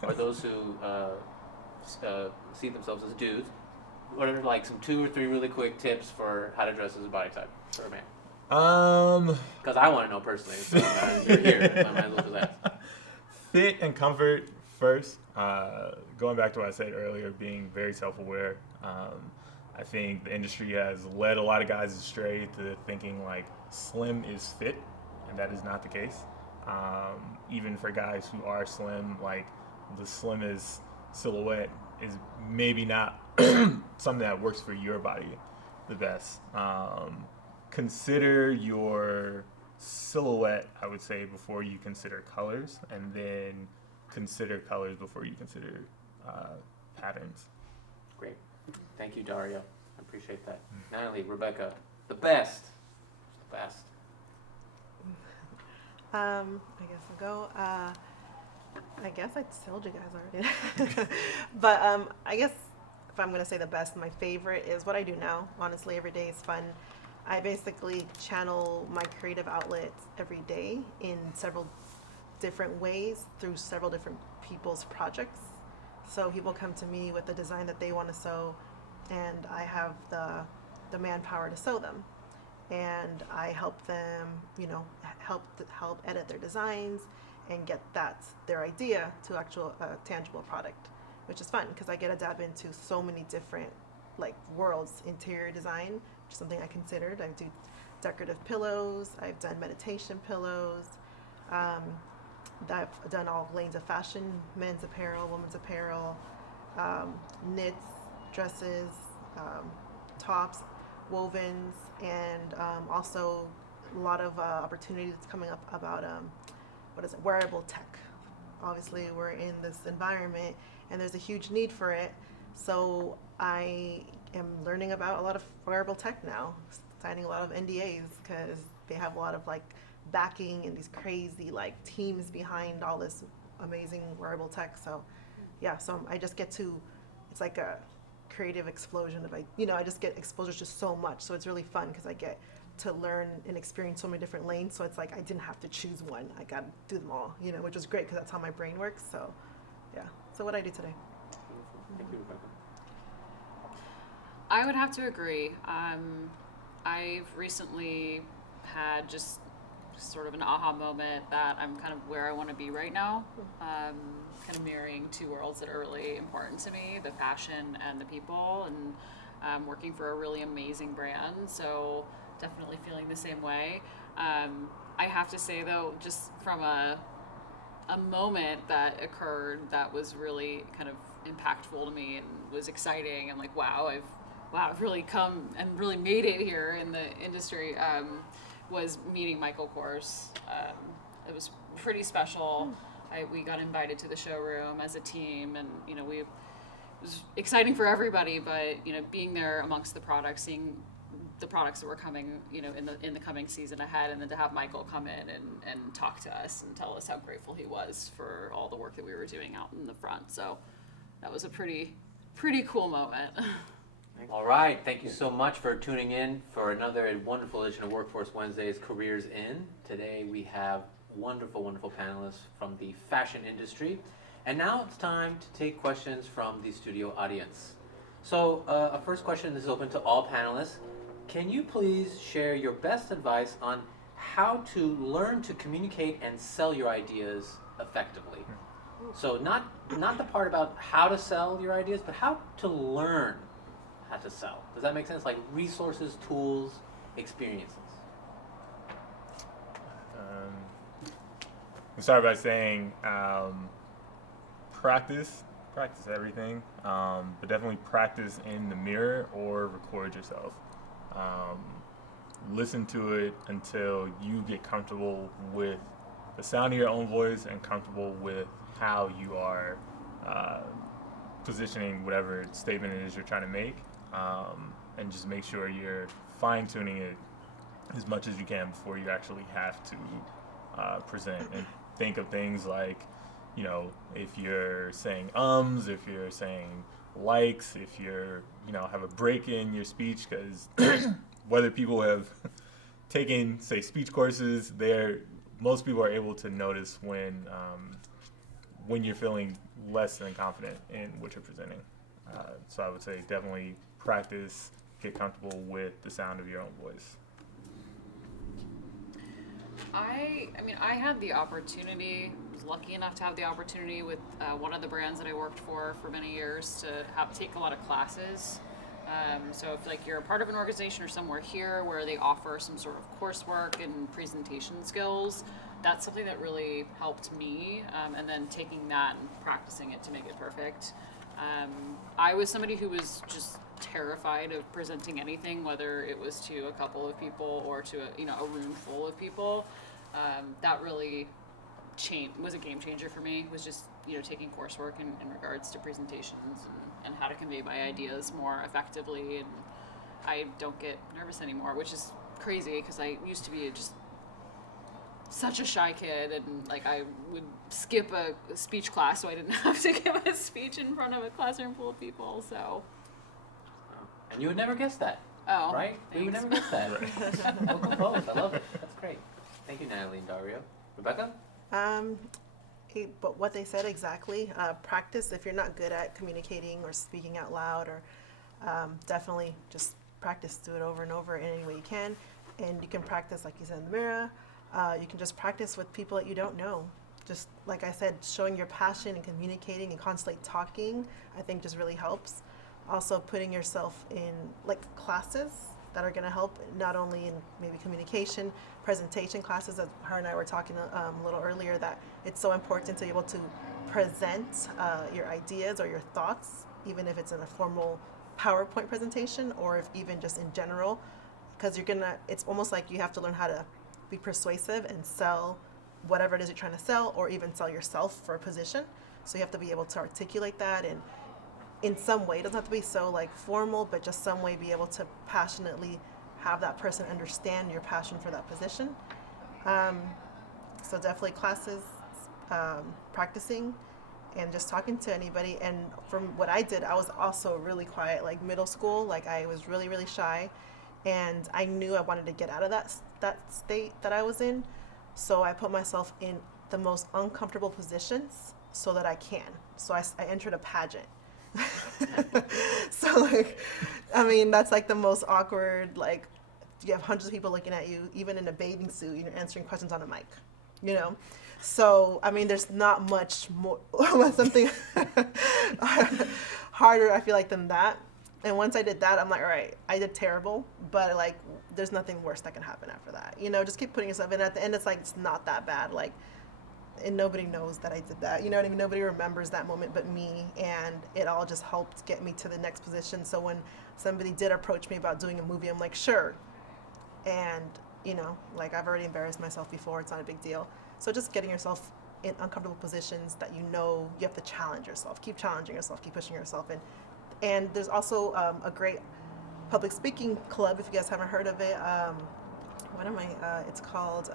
or those who see themselves as dudes, what are like some 2 or 3 really quick tips for how to dress as a body type for a man? Because I want to know personally. So you're here, so I might as well just ask. Fit and comfort first. Going back to what I said earlier, being very self-aware. I think the industry has led a lot of guys astray to thinking like slim is fit, and that is not the case. Even for guys who are slim, like the slimmest silhouette is maybe not something that works for your body the best. Consider your silhouette, I would say, before you consider colors, and then consider colors before you consider patterns. Great. Thank you, Dario. I appreciate that. Natalie, Rebecca, the best. The best. I guess I'll go. I guess I told you guys already. But I guess if I'm going to say the best, my favorite is what I do now. Honestly, every day is fun. I basically channel my creative outlets every day in several different ways through several different people's projects. So people come to me with a design that they want to sew, and I have the manpower to sew them. And I help them, help edit their designs and get their idea to actual tangible product, which is fun because I get to dab into so many different worlds. Interior design, which is something I considered. I do decorative pillows. I've done meditation pillows. I've done all lanes of fashion: men's apparel, women's apparel, knits, dresses, tops, wovens, and also a lot of opportunities coming up about wearable tech. Obviously, we're in this environment, and there's a huge need for it. So I am learning about a lot of wearable tech now, signing a lot of NDAs because they have a lot of backing and these crazy teams behind all this amazing wearable tech. So yeah, so I just get to, it's like a creative explosion of I just get exposure to so much. So it's really fun because I get to learn and experience so many different lanes. So it's I didn't have to choose one. I got to do them all, which was great because that's how my brain works. So yeah, so what I do today. Thank you, Rebecca. I would have to agree. I've recently had just sort of an aha moment that I'm kind of where I want to be right now. Kind of marrying two worlds that are really important to me, the fashion and the people, and working for a really amazing brand. So definitely feeling the same way. I have to say though, just from a moment that occurred that was really kind of impactful to me and was exciting. I'm like, wow, I've really come and really made it here in the industry. Was meeting Michael Kors. It was pretty special. We got invited to the showroom as a team, and it was exciting for everybody. But being there amongst the products, seeing the products that were coming, in the coming season ahead, and then to have Michael come in and talk to us and tell us how grateful he was for all the work that we were doing out in the front. So that was a pretty cool moment. All right, thank you so much for tuning in for another wonderful edition of Workforce Wednesday's Careers In. Today we have wonderful, wonderful panelists from the fashion industry. And now it's time to take questions from the studio audience. So our first question is open to all panelists. Can you please share your best advice on how to learn to communicate and sell your ideas effectively? So not the part about how to sell your ideas, but how to learn how to sell. Does that make sense? Like resources, tools, experiences. I'll start by saying practice everything, but definitely practice in the mirror or record yourself. Listen to it until you get comfortable with the sound of your own voice and comfortable with how you are positioning whatever statement it is you're trying to make, and just make sure you're fine-tuning it as much as you can before you actually have to present. And think of things like, if you're saying if you're saying likes, if you're, have a break in your speech, because whether people have taken, say, speech courses, most people are able to notice when you're feeling less than confident in what you're presenting. So I would say definitely practice, get comfortable with the sound of your own voice. I had the opportunity, was lucky enough to have the opportunity with one of the brands that I worked for many years to take a lot of classes. So if you're a part of an organization or somewhere here where they offer some sort of coursework and presentation skills, that's something that really helped me. And then taking that and practicing it to make it perfect. I was somebody who was just terrified of presenting anything, whether it was to a couple of people or to a room full of people. That really was a game changer for me. Was just taking coursework in regards to presentations and how to convey my ideas more effectively. And I don't get nervous anymore, which is crazy because I used to be just such a shy kid, and I would skip a speech class so I didn't have to give a speech in front of a classroom full of people. So. And you would never guess that. Oh, right? We would thanks. never miss that. Well composed. I love it. That's great. Thank you, Natalie and Dario. Rebecca? But what they said exactly, practice. If you're not good at communicating or speaking out loud, or definitely just practice. Do it over and over in any way you can. And you can practice, like you said, in the mirror. You can just practice with people that you don't know. Just like I said, showing your passion and communicating and constantly talking, I think just really helps. Also putting yourself in like classes that are going to help, not only in maybe communication, presentation classes, that her and I were talking a little earlier, that it's so important to be able to present your ideas or your thoughts, even if it's in a formal PowerPoint presentation or if even just in general, because it's almost like you have to learn how to be persuasive and sell whatever it is you're trying to sell, or even sell yourself for a position. So you have to be able to articulate that, and in some way, it doesn't have to be so like formal, but just some way be able to passionately have that person understand your passion for that position. So definitely classes, practicing, and just talking to anybody. And from what I did, I was also really quiet, like middle school, like I was really, really shy, and I knew I wanted to get out of that state that I was in. So I put myself in the most uncomfortable positions so that I can. So I entered a pageant. So like, I mean, that's like the most awkward, like you have hundreds of people looking at you, even in a bathing suit, and you're answering questions on a mic, you know? So, I mean, there's not much more, something harder, I feel like, than that. And once I did that, I'm like, all right, I did terrible, but like, there's nothing worse that can happen after that. You know, just keep putting yourself in. At the end, it's like, it's not that bad. Like, and nobody knows that I did that. You know what I mean? Nobody remembers that moment but me, and it all just helped get me to the next position. So when somebody did approach me about doing a movie, I'm like, sure. And, you know, like I've already embarrassed myself before. It's not a big deal. So just getting yourself in uncomfortable positions that you know you have to challenge yourself. Keep challenging yourself. Keep pushing yourself in. And there's also a great public speaking club, if you guys haven't heard of it. It's called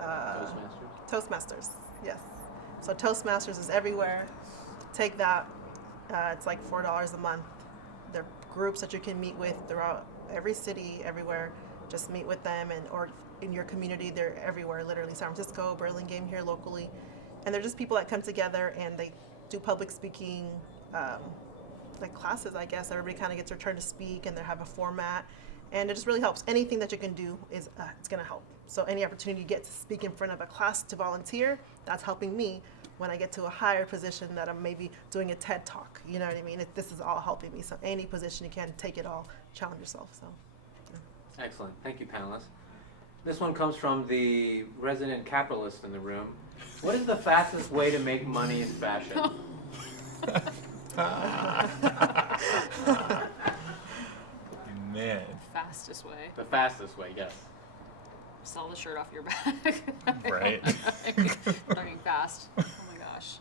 Toastmasters. Yes. So Toastmasters is everywhere. Take that. It's like $4 a month. There are groups that you can meet with throughout every city, everywhere. Just meet with them, or in your community, they're everywhere, literally San Francisco, Burlingame here locally. And they're just people that come together and they do public speaking, like classes, I guess. Everybody kind of gets their turn to speak, and they have a format. And it just really helps. Anything that you can do is it's going to help. So any opportunity you get to speak in front of a class, to volunteer, that's helping me when I get to a higher position that I'm maybe doing a TED Talk. You know what I mean? This is all helping me. So any position you can, take it all, challenge yourself. So. Yeah. Excellent. Thank you, panelists. This one comes from the resident capitalist in the room. What is the fastest way to make money in fashion? Man. Fastest way. The fastest way, yes. Sell the shirt off your back. Right. Talking fast. Oh my gosh.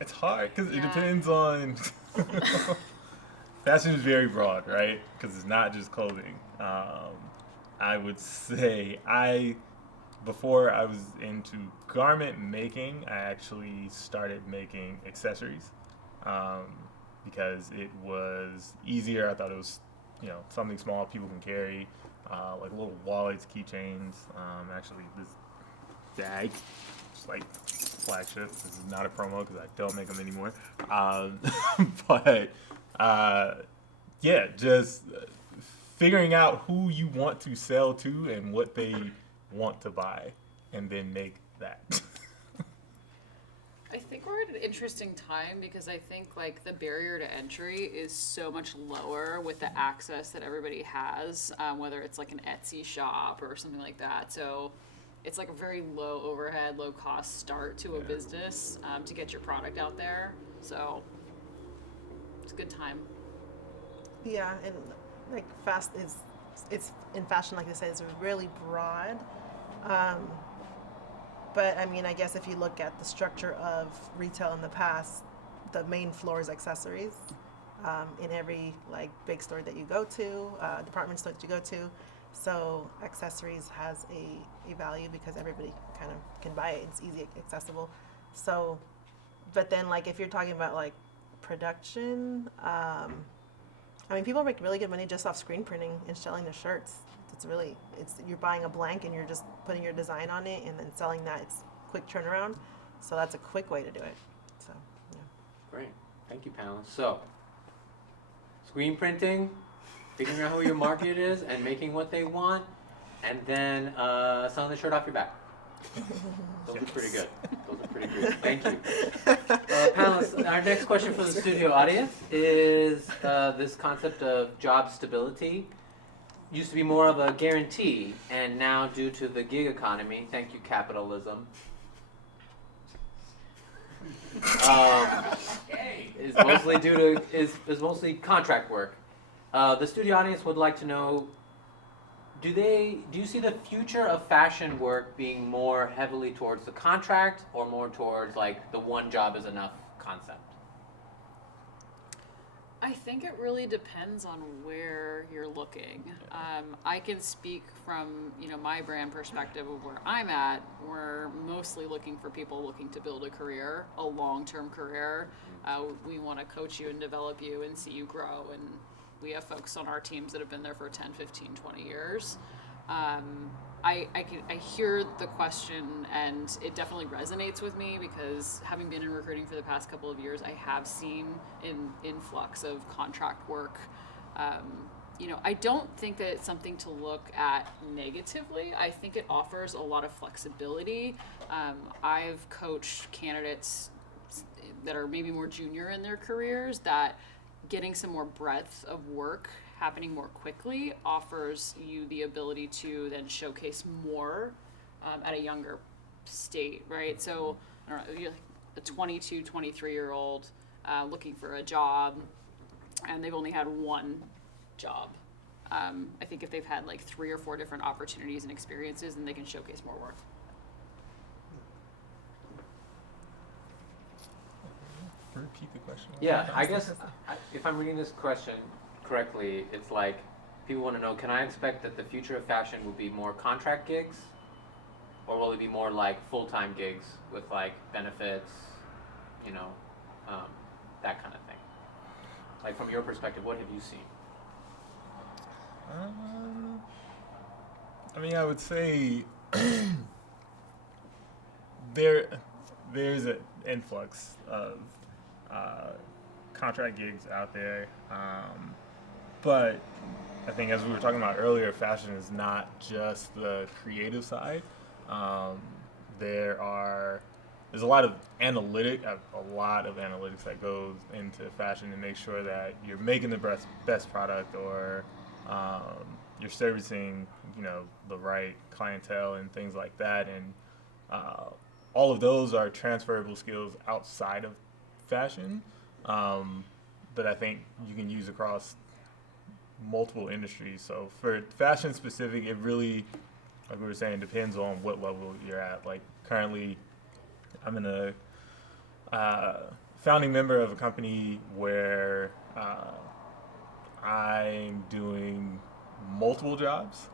It's hard because it Yeah. depends on. Fashion is very broad, right? Because it's not just clothing. I would say before I was into garment making, I actually started making accessories because it was easier. I thought it was, something small people can carry, like little wallets, keychains. Actually, this bag, it's like flagship. This is not a promo because I don't make them anymore. But just figuring out who you want to sell to and what they want to buy, and then make that. I think we're at an interesting time because I think like the barrier to entry is so much lower with the access that everybody has, whether it's like an Etsy shop or something like that. So it's like a very low overhead, low cost start to a business to get your product out there. So it's a good time. Yeah, and like it's in fashion, like I said, it's really broad. But I mean, I guess if you look at the structure of retail in the past, the main floor is accessories. In every like big store that you go to, department store that you go to, so accessories has a value because everybody kind of can buy it. It's easy, accessible. So, but then like if you're talking about like production, I mean, people make really good money just off screen printing and selling their shirts. You're buying a blank and you're just putting your design on it and then selling that. It's quick turnaround, so that's a quick way to do it. So, yeah. Great. Thank you, panelists. So, screen printing, figuring out who your market is and making what they want, and then selling the shirt off your back. Those are pretty good. Those are pretty good. Thank you. Panelists, our next question for the studio audience is this concept of job stability. Used to be more of a guarantee, and now due to the gig economy, thank you capitalism, is mostly contract work. The studio audience would like to know, do you see the future of fashion work being more heavily towards the contract or more towards like the one job is enough concept? I think it really depends on where you're looking. I can speak from my brand perspective of where I'm at. We're mostly looking for people looking to build a career, a long-term career. We want to coach you and develop you and see you grow. And we have folks on our teams that have been there for 10, 15, 20 years. I hear the question, and it definitely resonates with me because having been in recruiting for the past couple of years, I have seen an influx of contract work. I don't think that it's something to look at negatively. I think it offers a lot of flexibility. I've coached candidates that are maybe more junior in their careers that getting some more breadth of work happening more quickly offers you the ability to then showcase more at a younger state, right? So, I don't know, you're like a 22, 23-year-old looking for a job, and they've only had one job. I think if they've had like 3 or 4 different opportunities and experiences, then they can showcase more work. Repeat the question. Yeah, I guess if I'm reading this question correctly, it's like people want to know, can I expect that the future of fashion will be more contract gigs, or will it be more like full-time gigs with like benefits, that kind of thing? Like from your perspective, what have you seen? I would say there's an influx of contract gigs out there, but I think as we were talking about earlier, fashion is not just the creative side. There's a lot of analytics that goes into fashion to make sure that you're making the best product, or you're servicing the right clientele and things like that, and all of those are transferable skills outside of fashion, that I think you can use across multiple industries. So for fashion specific, it really, like we were saying, depends on what level you're at. Like currently, I'm in a founding member of a company where I'm doing multiple jobs.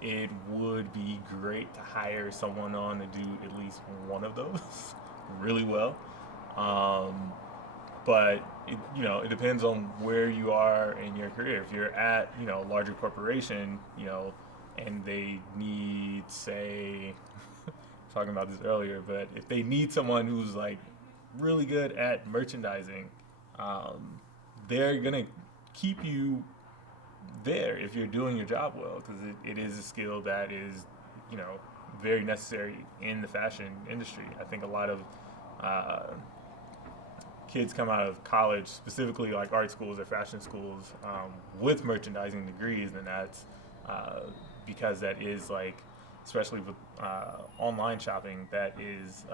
It would be great to hire someone on to do at least one of those really well. But it depends on where you are in your career. If you're at, a larger corporation, and they need, say, talking about this earlier, but if they need someone who's like really good at merchandising, they're gonna keep you there if you're doing your job well, because it is a skill that is, very necessary in the fashion industry. I think a lot of kids come out of college, specifically like art schools or fashion schools, with merchandising degrees, and that's because that is like, especially with online shopping, that is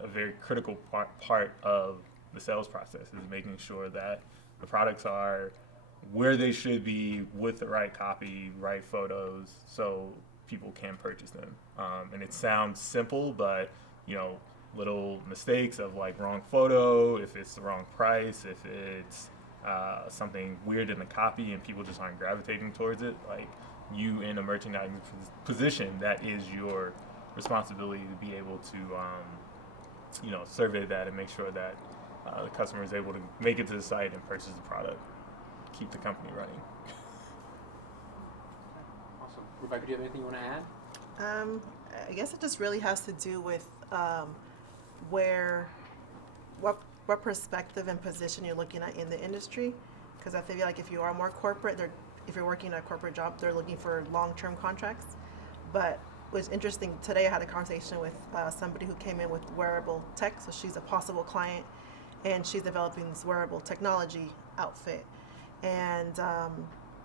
a very critical part of the sales process, is making sure that the products are where they should be with the right copy, right photos, so people can purchase them. And it sounds simple, but little mistakes of like wrong photo, if it's the wrong price, if it's something weird in the copy and people just aren't gravitating towards it, like you in a merchandising position, that is your responsibility to be able to survey that and make sure that the customer is able to make it to the site and purchase the product. keep the company running. Awesome. Rebecca, do you have anything you want to add? I guess it just really has to do with what perspective and position you're looking at in the industry. Because I feel like if you are more corporate, if you're working a corporate job, they're looking for long-term contracts. But what's interesting, today I had a conversation with somebody who came in with wearable tech, so she's a possible client, and she's developing this wearable technology outfit. And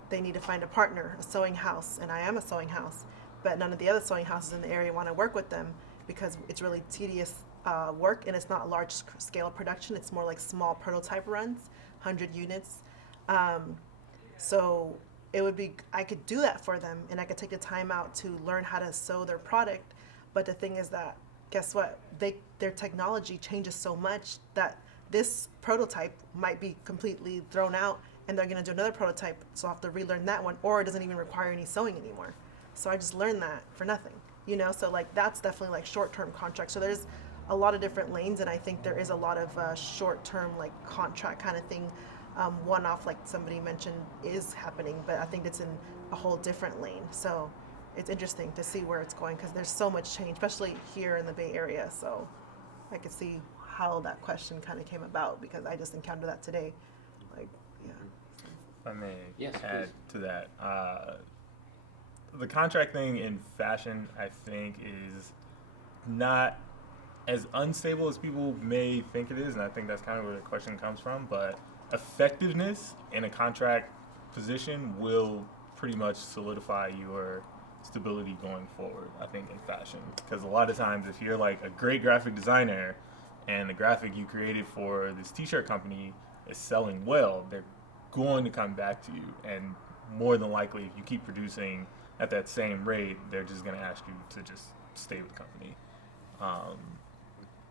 they need to find a partner, a sewing house, and I am a sewing house, but none of the other sewing houses in the area want to work with them because it's really tedious work, and it's not large scale production. It's more like small prototype runs, 100 units. So it would be, I could do that for them, and I could take the time out to learn how to sew their product. But the thing is that, guess what? Their technology changes so much that this prototype might be completely thrown out, and they're going to do another prototype, so I'll have to relearn that one, or it doesn't even require any sewing anymore. So I just learned that for nothing, you know? So like that's definitely like short-term contracts. So there's a lot of different lanes, and I think there is a lot of short-term like contract kind of thing. One-off, like somebody mentioned, is happening, but I think it's in a whole different lane. So it's interesting to see where it's going because there's so much change, especially here in the Bay Area. So I could see how that question kind of came about because I just encountered that today. Like, yeah. If I may Yes, add please. to that, the contract thing in fashion, I think, is not as unstable as people may think it is, and I think that's kind of where the question comes from, but effectiveness in a contract position will pretty much solidify your stability going forward, I think, in fashion. Because a lot of times, if you're like a great graphic designer and the graphic you created for this t-shirt company is selling well, they're going to come back to you. And more than likely, if you keep producing at that same rate, they're just going to ask you to just stay with the company.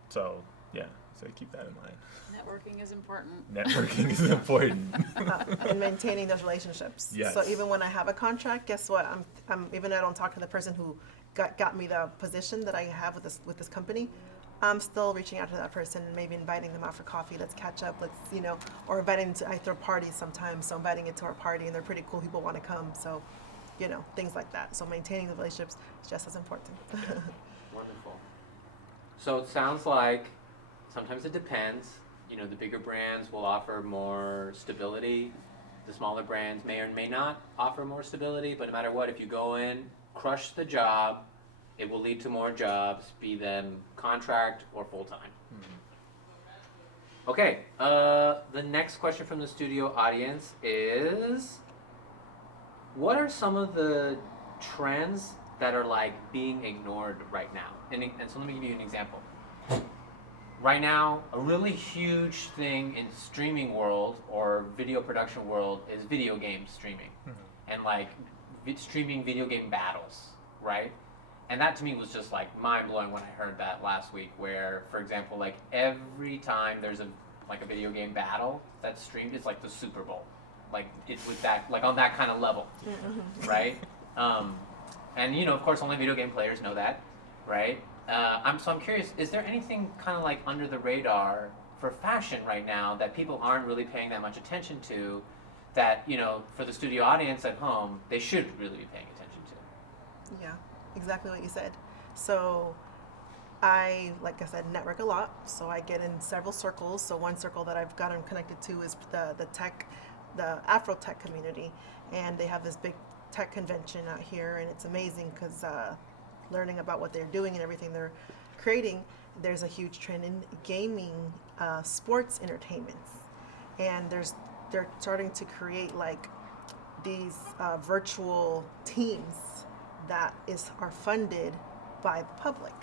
So, yeah, so keep that in mind. Networking is important. Networking is important. And maintaining those relationships. Yes. So even when I have a contract, guess what? I'm even though I don't talk to the person who got me the position that I have with this company, I'm still reaching out to that person and maybe inviting them out for coffee. Let's catch up. Let's, you know, or inviting them to, I throw parties sometimes, so inviting it to our party, and they're pretty cool. People want to come, so, you know, things like that. So maintaining the relationships is just as important. Wonderful. So it sounds like sometimes it depends. You know, the bigger brands will offer more stability. The smaller brands may or may not offer more stability, but no matter what, if you go in, crush the job, it will lead to more jobs, be them contract or full-time. Mm-hmm. Okay, the next question from the studio audience is, what are some of the trends that are like being ignored right now? And so let me give you an example. Right now, a really huge thing in streaming world or video production world is video game streaming. Mm-hmm. And like streaming video game battles, right? And that to me was just like mind-blowing when I heard that last week, where, for example, like every time there's a video game battle that's streamed, it's like the Super Bowl. Like it's with that, like on that kind of level, right? And you know, of course, only video game players know that, right? I'm curious, is there anything kind of like under the radar for fashion right now that people aren't really paying that much attention to, that, you know, for the studio audience at home, they should really be paying attention to? Yeah, exactly what you said. So like I said, network a lot. So I get in several circles. So one circle that I've gotten connected to is the Afro tech community. And they have this big tech convention out here, and it's amazing because learning about what they're doing and everything they're creating, there's a huge trend in gaming, sports entertainments. And they're starting to create like these virtual teams that are funded by the public.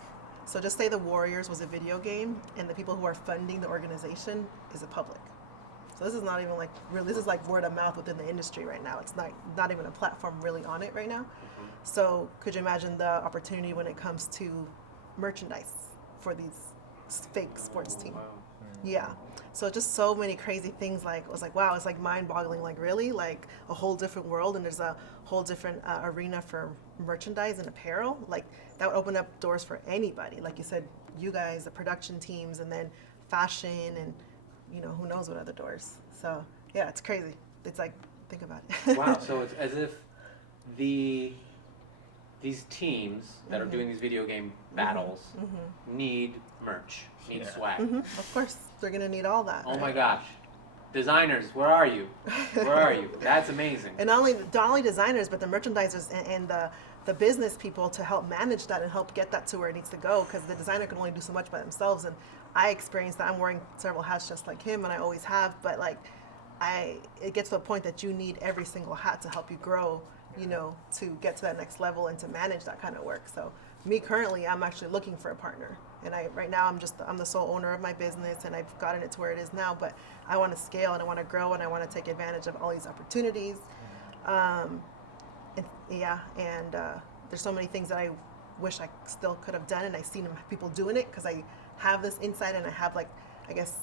So just say the Warriors was a video game, and the people who are funding the organization is the public. So this is not even like really, this is like word of mouth within the industry right now. It's not even a platform really on it right now. So could you imagine the opportunity when it comes to merchandise for these fake sports team? Wow. Yeah. So just so many crazy things. Like it was like, wow, it's like mind-boggling. Like really, like a whole different world, and there's a whole different arena for merchandise and apparel. Like that would open up doors for anybody. Like you said, you guys, the production teams, and then fashion, and you know who knows what other doors. So yeah, it's crazy. It's like think about it. Wow, so it's as if these teams that are doing these video game battles need merch, need swag. Of course, they're gonna need all that. Oh my gosh. Designers, where are you? Where are you? That's amazing. And not only designers, but the merchandisers and the business people to help manage that and help get that to where it needs to go, because the designer can only do so much by themselves. And I experienced that. I'm wearing several hats just like him, and I always have, but like it gets to a point that you need every single hat to help you grow, you know, to get to that next level and to manage that kind of work. So me currently, I'm actually looking for a partner. And right now I'm the sole owner of my business, and I've gotten it to where it is now, but I want to scale and I want to grow and I want to take advantage of all these opportunities. There's so many things that I wish I still could have done, and I've seen people doing it because I have this insight, and I have, like, I guess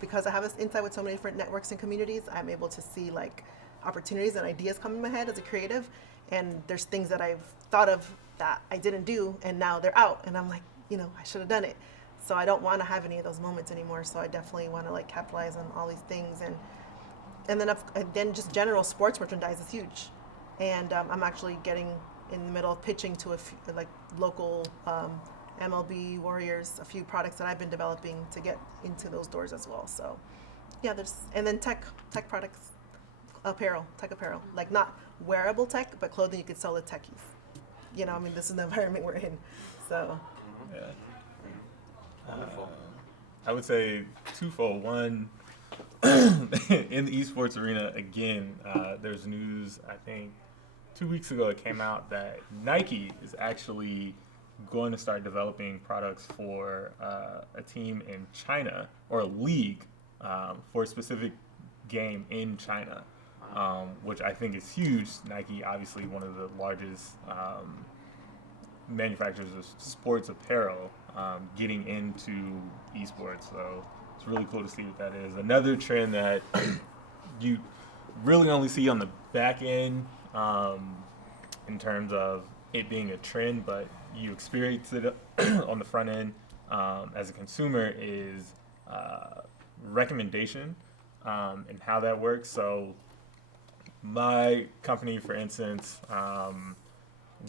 because I have this insight with so many different networks and communities, I'm able to see like opportunities and ideas come in my head as a creative, and there's things that I've thought of that I didn't do, and now they're out, and I'm like, you know, I should have done it. So I don't want to have any of those moments anymore. So I definitely want to like capitalize on all these things, and then just general sports merchandise is huge, and I'm actually getting in the middle of pitching to a few, like local MLB Warriors, a few products that I've been developing to get into those doors as well. So yeah, and then tech products, tech apparel, like not wearable tech, but clothing you could sell to techies. You know, I mean, this is the environment we're in. So Yeah. Wonderful. I would say twofold. One, in the esports arena, again, there's news, I think 2 weeks ago it came out that Nike is actually going to start developing products for a team in China, or a league for a specific game in China, which I think is huge. Nike, obviously one of the largest manufacturers of sports apparel, getting into esports. So it's really cool to see what that is. Another trend that you really only see on the back end in terms of it being a trend, but you experience it on the front end as a consumer, is recommendation and how that works. So my company, for instance,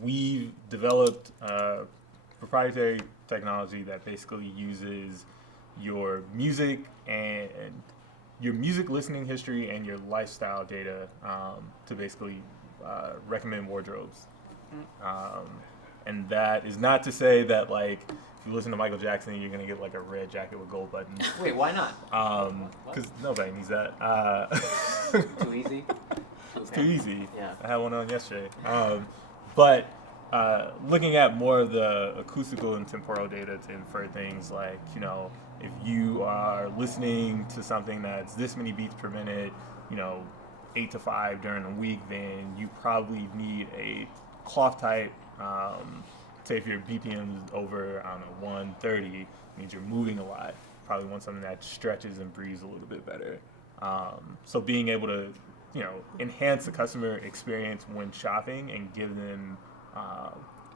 we've developed proprietary technology that basically uses your music and your music listening history and your lifestyle data to basically recommend wardrobes. And that is not to say that, like, if you listen to Michael Jackson, you're gonna get like a red jacket with gold buttons. Wait, why not? Because nobody needs that. Too easy? It's too easy. Yeah. I had one on yesterday. But looking at more of the acoustical and temporal data to infer things like, you know, if you are listening to something that's this many beats per minute, you know, 8 to 5 during a week, then you probably need a cloth type. Say if your BPM is over, I don't know, 130, means you're moving a lot. Probably want something that stretches and breathes a little bit better. So being able to, you know, enhance the customer experience when shopping and give them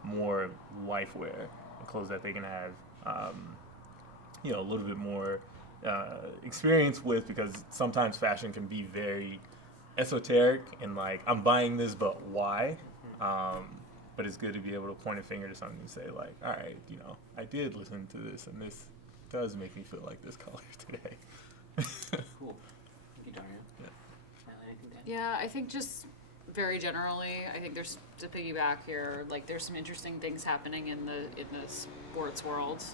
more life wear and clothes that they can have, you know, a little bit more experience with, because sometimes fashion can be very esoteric and like, I'm buying this, but why? But it's good to be able to point a finger to something and say, like, all right, you know, I did listen to this, and this does make me feel like this color today. Cool. Thank you, Dario. Yeah. Natalie, anything to add? Yeah, I think just very generally, I think there's, to piggyback here, like there's some interesting things happening in the sports world.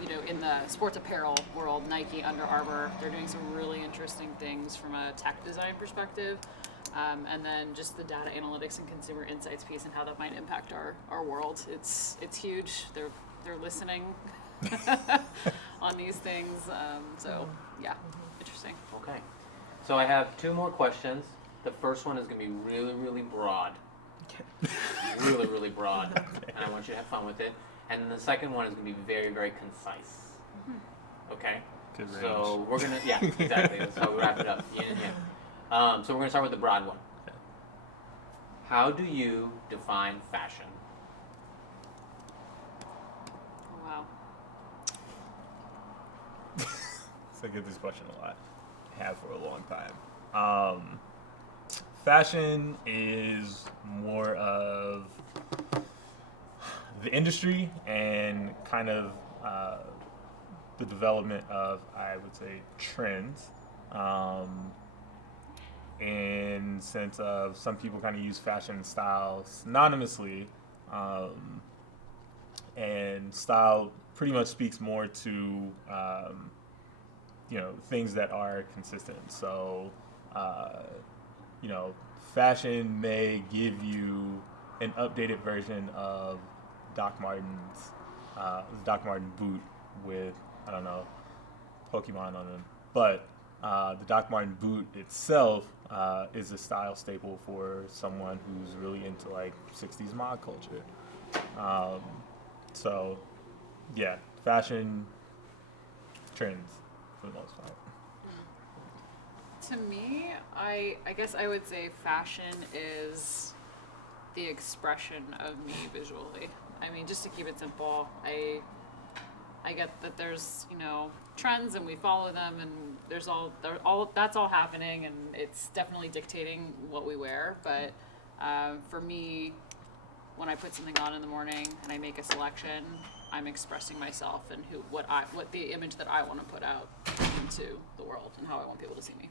You know, in the sports apparel world, Nike, Under Armour, they're doing some really interesting things from a tech design perspective. And then just the data analytics and consumer insights piece and how that might impact our world. It's huge. They're listening on these things. So yeah, interesting. Okay. So I have 2 more questions. The first one is going to be really, really broad. Really, really broad. And I want you to have fun with it. And then the second one is going to be very, very concise. Okay? Good range. So we're going to, yeah, exactly. That's how we wrap it up. Yin and yang. So we're going to start with the broad one. Okay. How do you define fashion? Oh, wow. So I get this question a lot. I have for a long time. fashion is more of the industry and kind of the development of, I would say, trends. In sense of some people kind of use fashion and style synonymously, and style pretty much speaks more to things that are consistent. So fashion may give you an updated version of Doc Martens boot with, I don't know, Pokemon on them, but the Doc Marten boot itself is a style staple for someone who's really into like 60s mod culture. So yeah, fashion trends for the most part. To me, I guess I would say fashion is the expression of me visually. I mean, just to keep it simple, I get that there's, trends and we follow them and that's all happening and it's definitely dictating what we wear. But for me, when I put something on in the morning and I make a selection, I'm expressing myself and what the image that I want to put out into the world and how I want people to see me.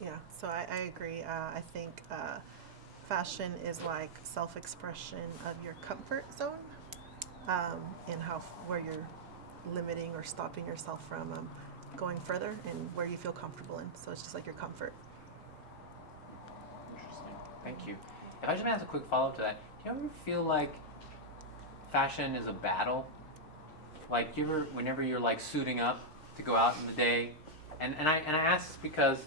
Yeah, so I agree. I think fashion is like self-expression of your comfort zone, and where you're limiting or stopping yourself from going further and where you feel comfortable in. So it's just like your comfort. Interesting. Thank you. If I just ask a quick follow-up to that, do you ever feel like fashion is a battle? Like whenever you're like suiting up to go out in the day, and I ask this because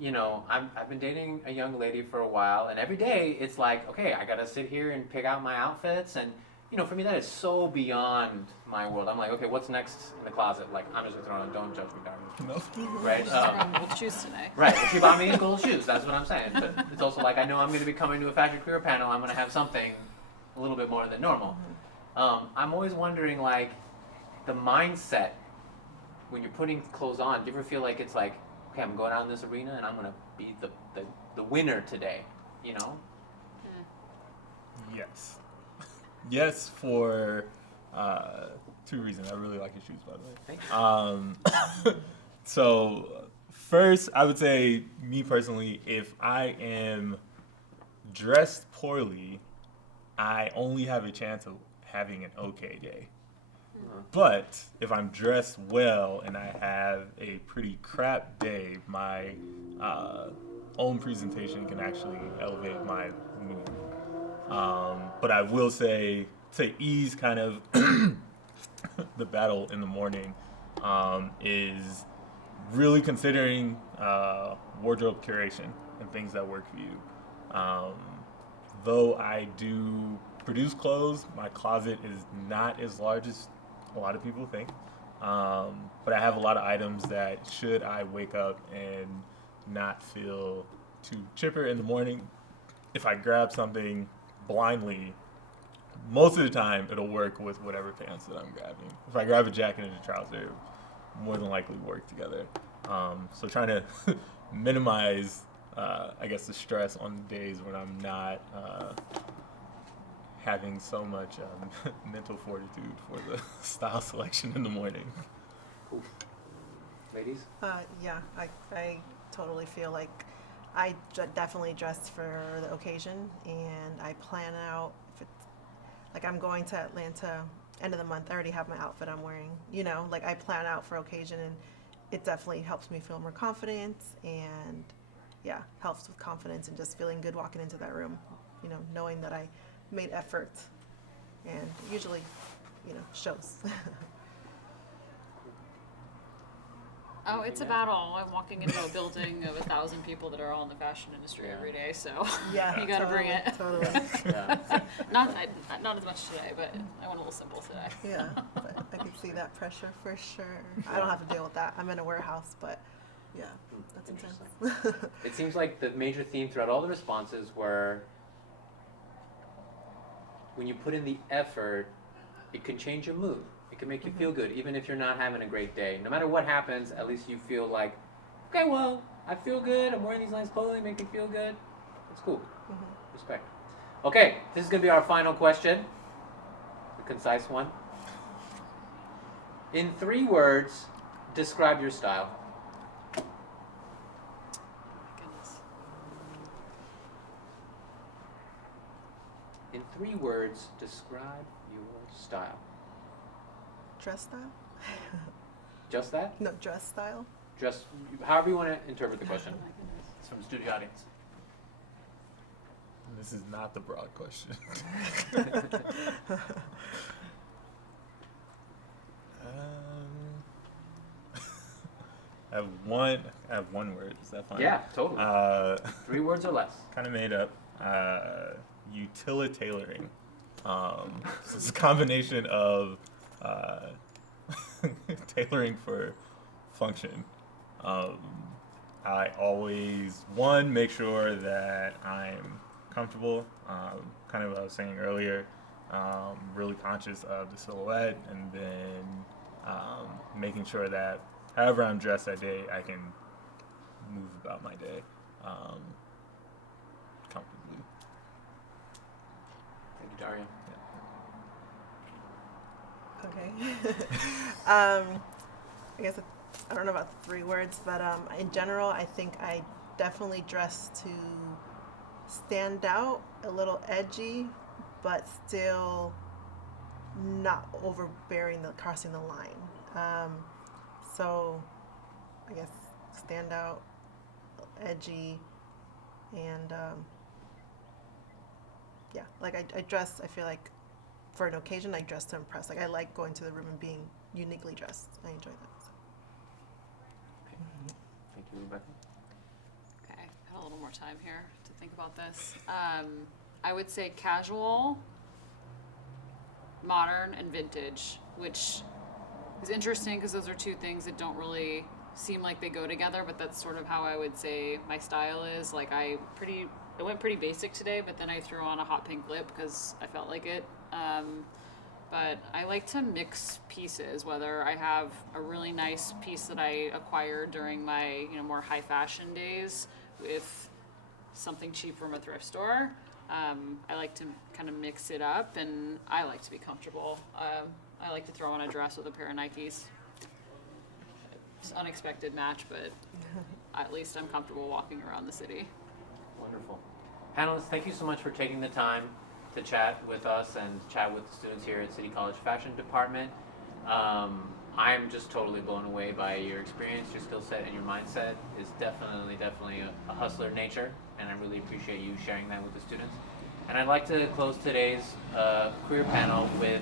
I've been dating a young lady for a while, and every day it's like, okay, I gotta sit here and pick out my outfits, and for me that is so beyond my world. I'm like, okay, what's next in the closet? Like, I'm just gonna throw on, don't judge me, Dario. No. Right? Gold shoes today. Right. She bought me gold shoes. That's what I'm saying. But it's also like I know I'm going to be coming to a fashion career panel. I'm going to have something a little bit more than normal. I'm always wondering, like, the mindset when you're putting clothes on. Do you ever feel like it's like, okay, I'm going out in this arena and I'm going to be the winner today? Yes. Yes, for 2 reasons. I really like your shoes, by the way. Thank you. So first, I would say, me personally, if I am dressed poorly, I only have a chance of having an okay day. But if I'm dressed well and I have a pretty crap day, my own presentation can actually elevate my mood. But I will say, to ease kind of the battle in the morning, is really considering wardrobe curation and things that work for you. Though I do produce clothes, my closet is not as large as a lot of people think. But I have a lot of items that, should I wake up and not feel too chipper in the morning, if I grab something blindly, most of the time it'll work with whatever pants that I'm grabbing. If I grab a jacket and a trouser, more than likely work together. So trying to minimize, I guess, the stress on days when I'm not having so much mental fortitude for the style selection in the morning. Oof. Ladies? Yeah, I totally feel like I definitely dress for the occasion, and I plan out if it's like I'm going to Atlanta end of the month. I already have my outfit I'm wearing. Like I plan out for occasion, and it definitely helps me feel more confident, and yeah, helps with confidence and just feeling good walking into that room. Knowing that I made effort, and usually, shows. Oh, it's a battle. I'm walking into a building of 1,000 people that are all in the fashion industry every day, so Yeah, you gotta bring it. Totally. Yeah. Not as much today, but I went a little simple today. Yeah, but I can see that pressure for sure. I don't have to deal with that. I'm in a warehouse, but yeah, that's intense. It seems like the major theme throughout all the responses were, when you put in the effort, it can change your mood. It can make you feel good, even if you're not having a great day. No matter what happens, at least you feel like, okay, well, I feel good. I'm wearing these nice clothing, make me feel good. It's cool. Mm-hmm. Respect. Okay, this is gonna be our final question. A concise one. In 3 words, describe your style. Goodness. In 3 words, describe your style. Dress style? Just that? No, dress style. Just however you want to interpret the question. It's from the studio audience. This is not the broad question. I have one word. Is that fine? Yeah, totally. 3 words or less. Kind of made up. Utilitarian. So it's a combination of tailoring for function. I always, make sure that I'm comfortable. Kind of what I was saying earlier. Really conscious of the silhouette, and then making sure that however I'm dressed that day, I can move about my day comfortably. Thank you, Dario. Okay. I guess I don't know about 3 words, but in general, I think I definitely dress to stand out, a little edgy, but still not crossing the line. So I guess stand out, edgy, and yeah, like I dress. I feel like for an occasion, I dress to impress. Like I like going to the room and being uniquely dressed. I enjoy that. So. Thank you, Rebecca. Okay, I got a little more time here to think about this. I would say casual, modern, and vintage, which is interesting because those are 2 things that don't really seem like they go together, but that's sort of how I would say my style is. Like I went pretty basic today, but then I threw on a hot pink lip because I felt like it. But I like to mix pieces, whether I have a really nice piece that I acquired during my more high fashion days with something cheap from a thrift store. I like to kind of mix it up, and I like to be comfortable. I like to throw on a dress with a pair of Nikes. It's an unexpected match, but at least I'm comfortable walking around the city. Wonderful. Panelists, thank you so much for taking the time to chat with us and chat with the students here at City College Fashion Department. I'm just totally blown away by your experience, your skill set, and your mindset is definitely a hustler nature, and I really appreciate you sharing that with the students. And I'd like to close today's career panel with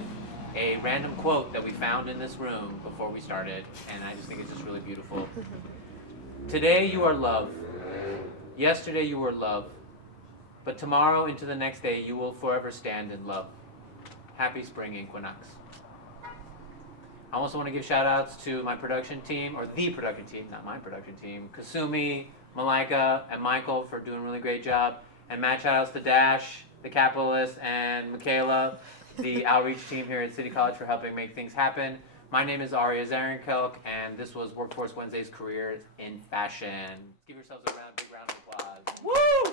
a random quote that we found in this room before we started, and I just think it's just really beautiful. Today you are love. Yesterday you were love. But tomorrow into the next day you will forever stand in love. Happy spring equinox. I also want to give shout outs to my production team, or the production team, not my production team, Kasumi, Malika, and Michael for doing a really great job. And mad shout outs to Dash, the capitalist, and Michaela, the outreach team here at City College for helping make things happen. My name is Arya Zarrinkelk, and this was Workforce Wednesday's Careers in Fashion. Give yourselves a big round of applause. Woo!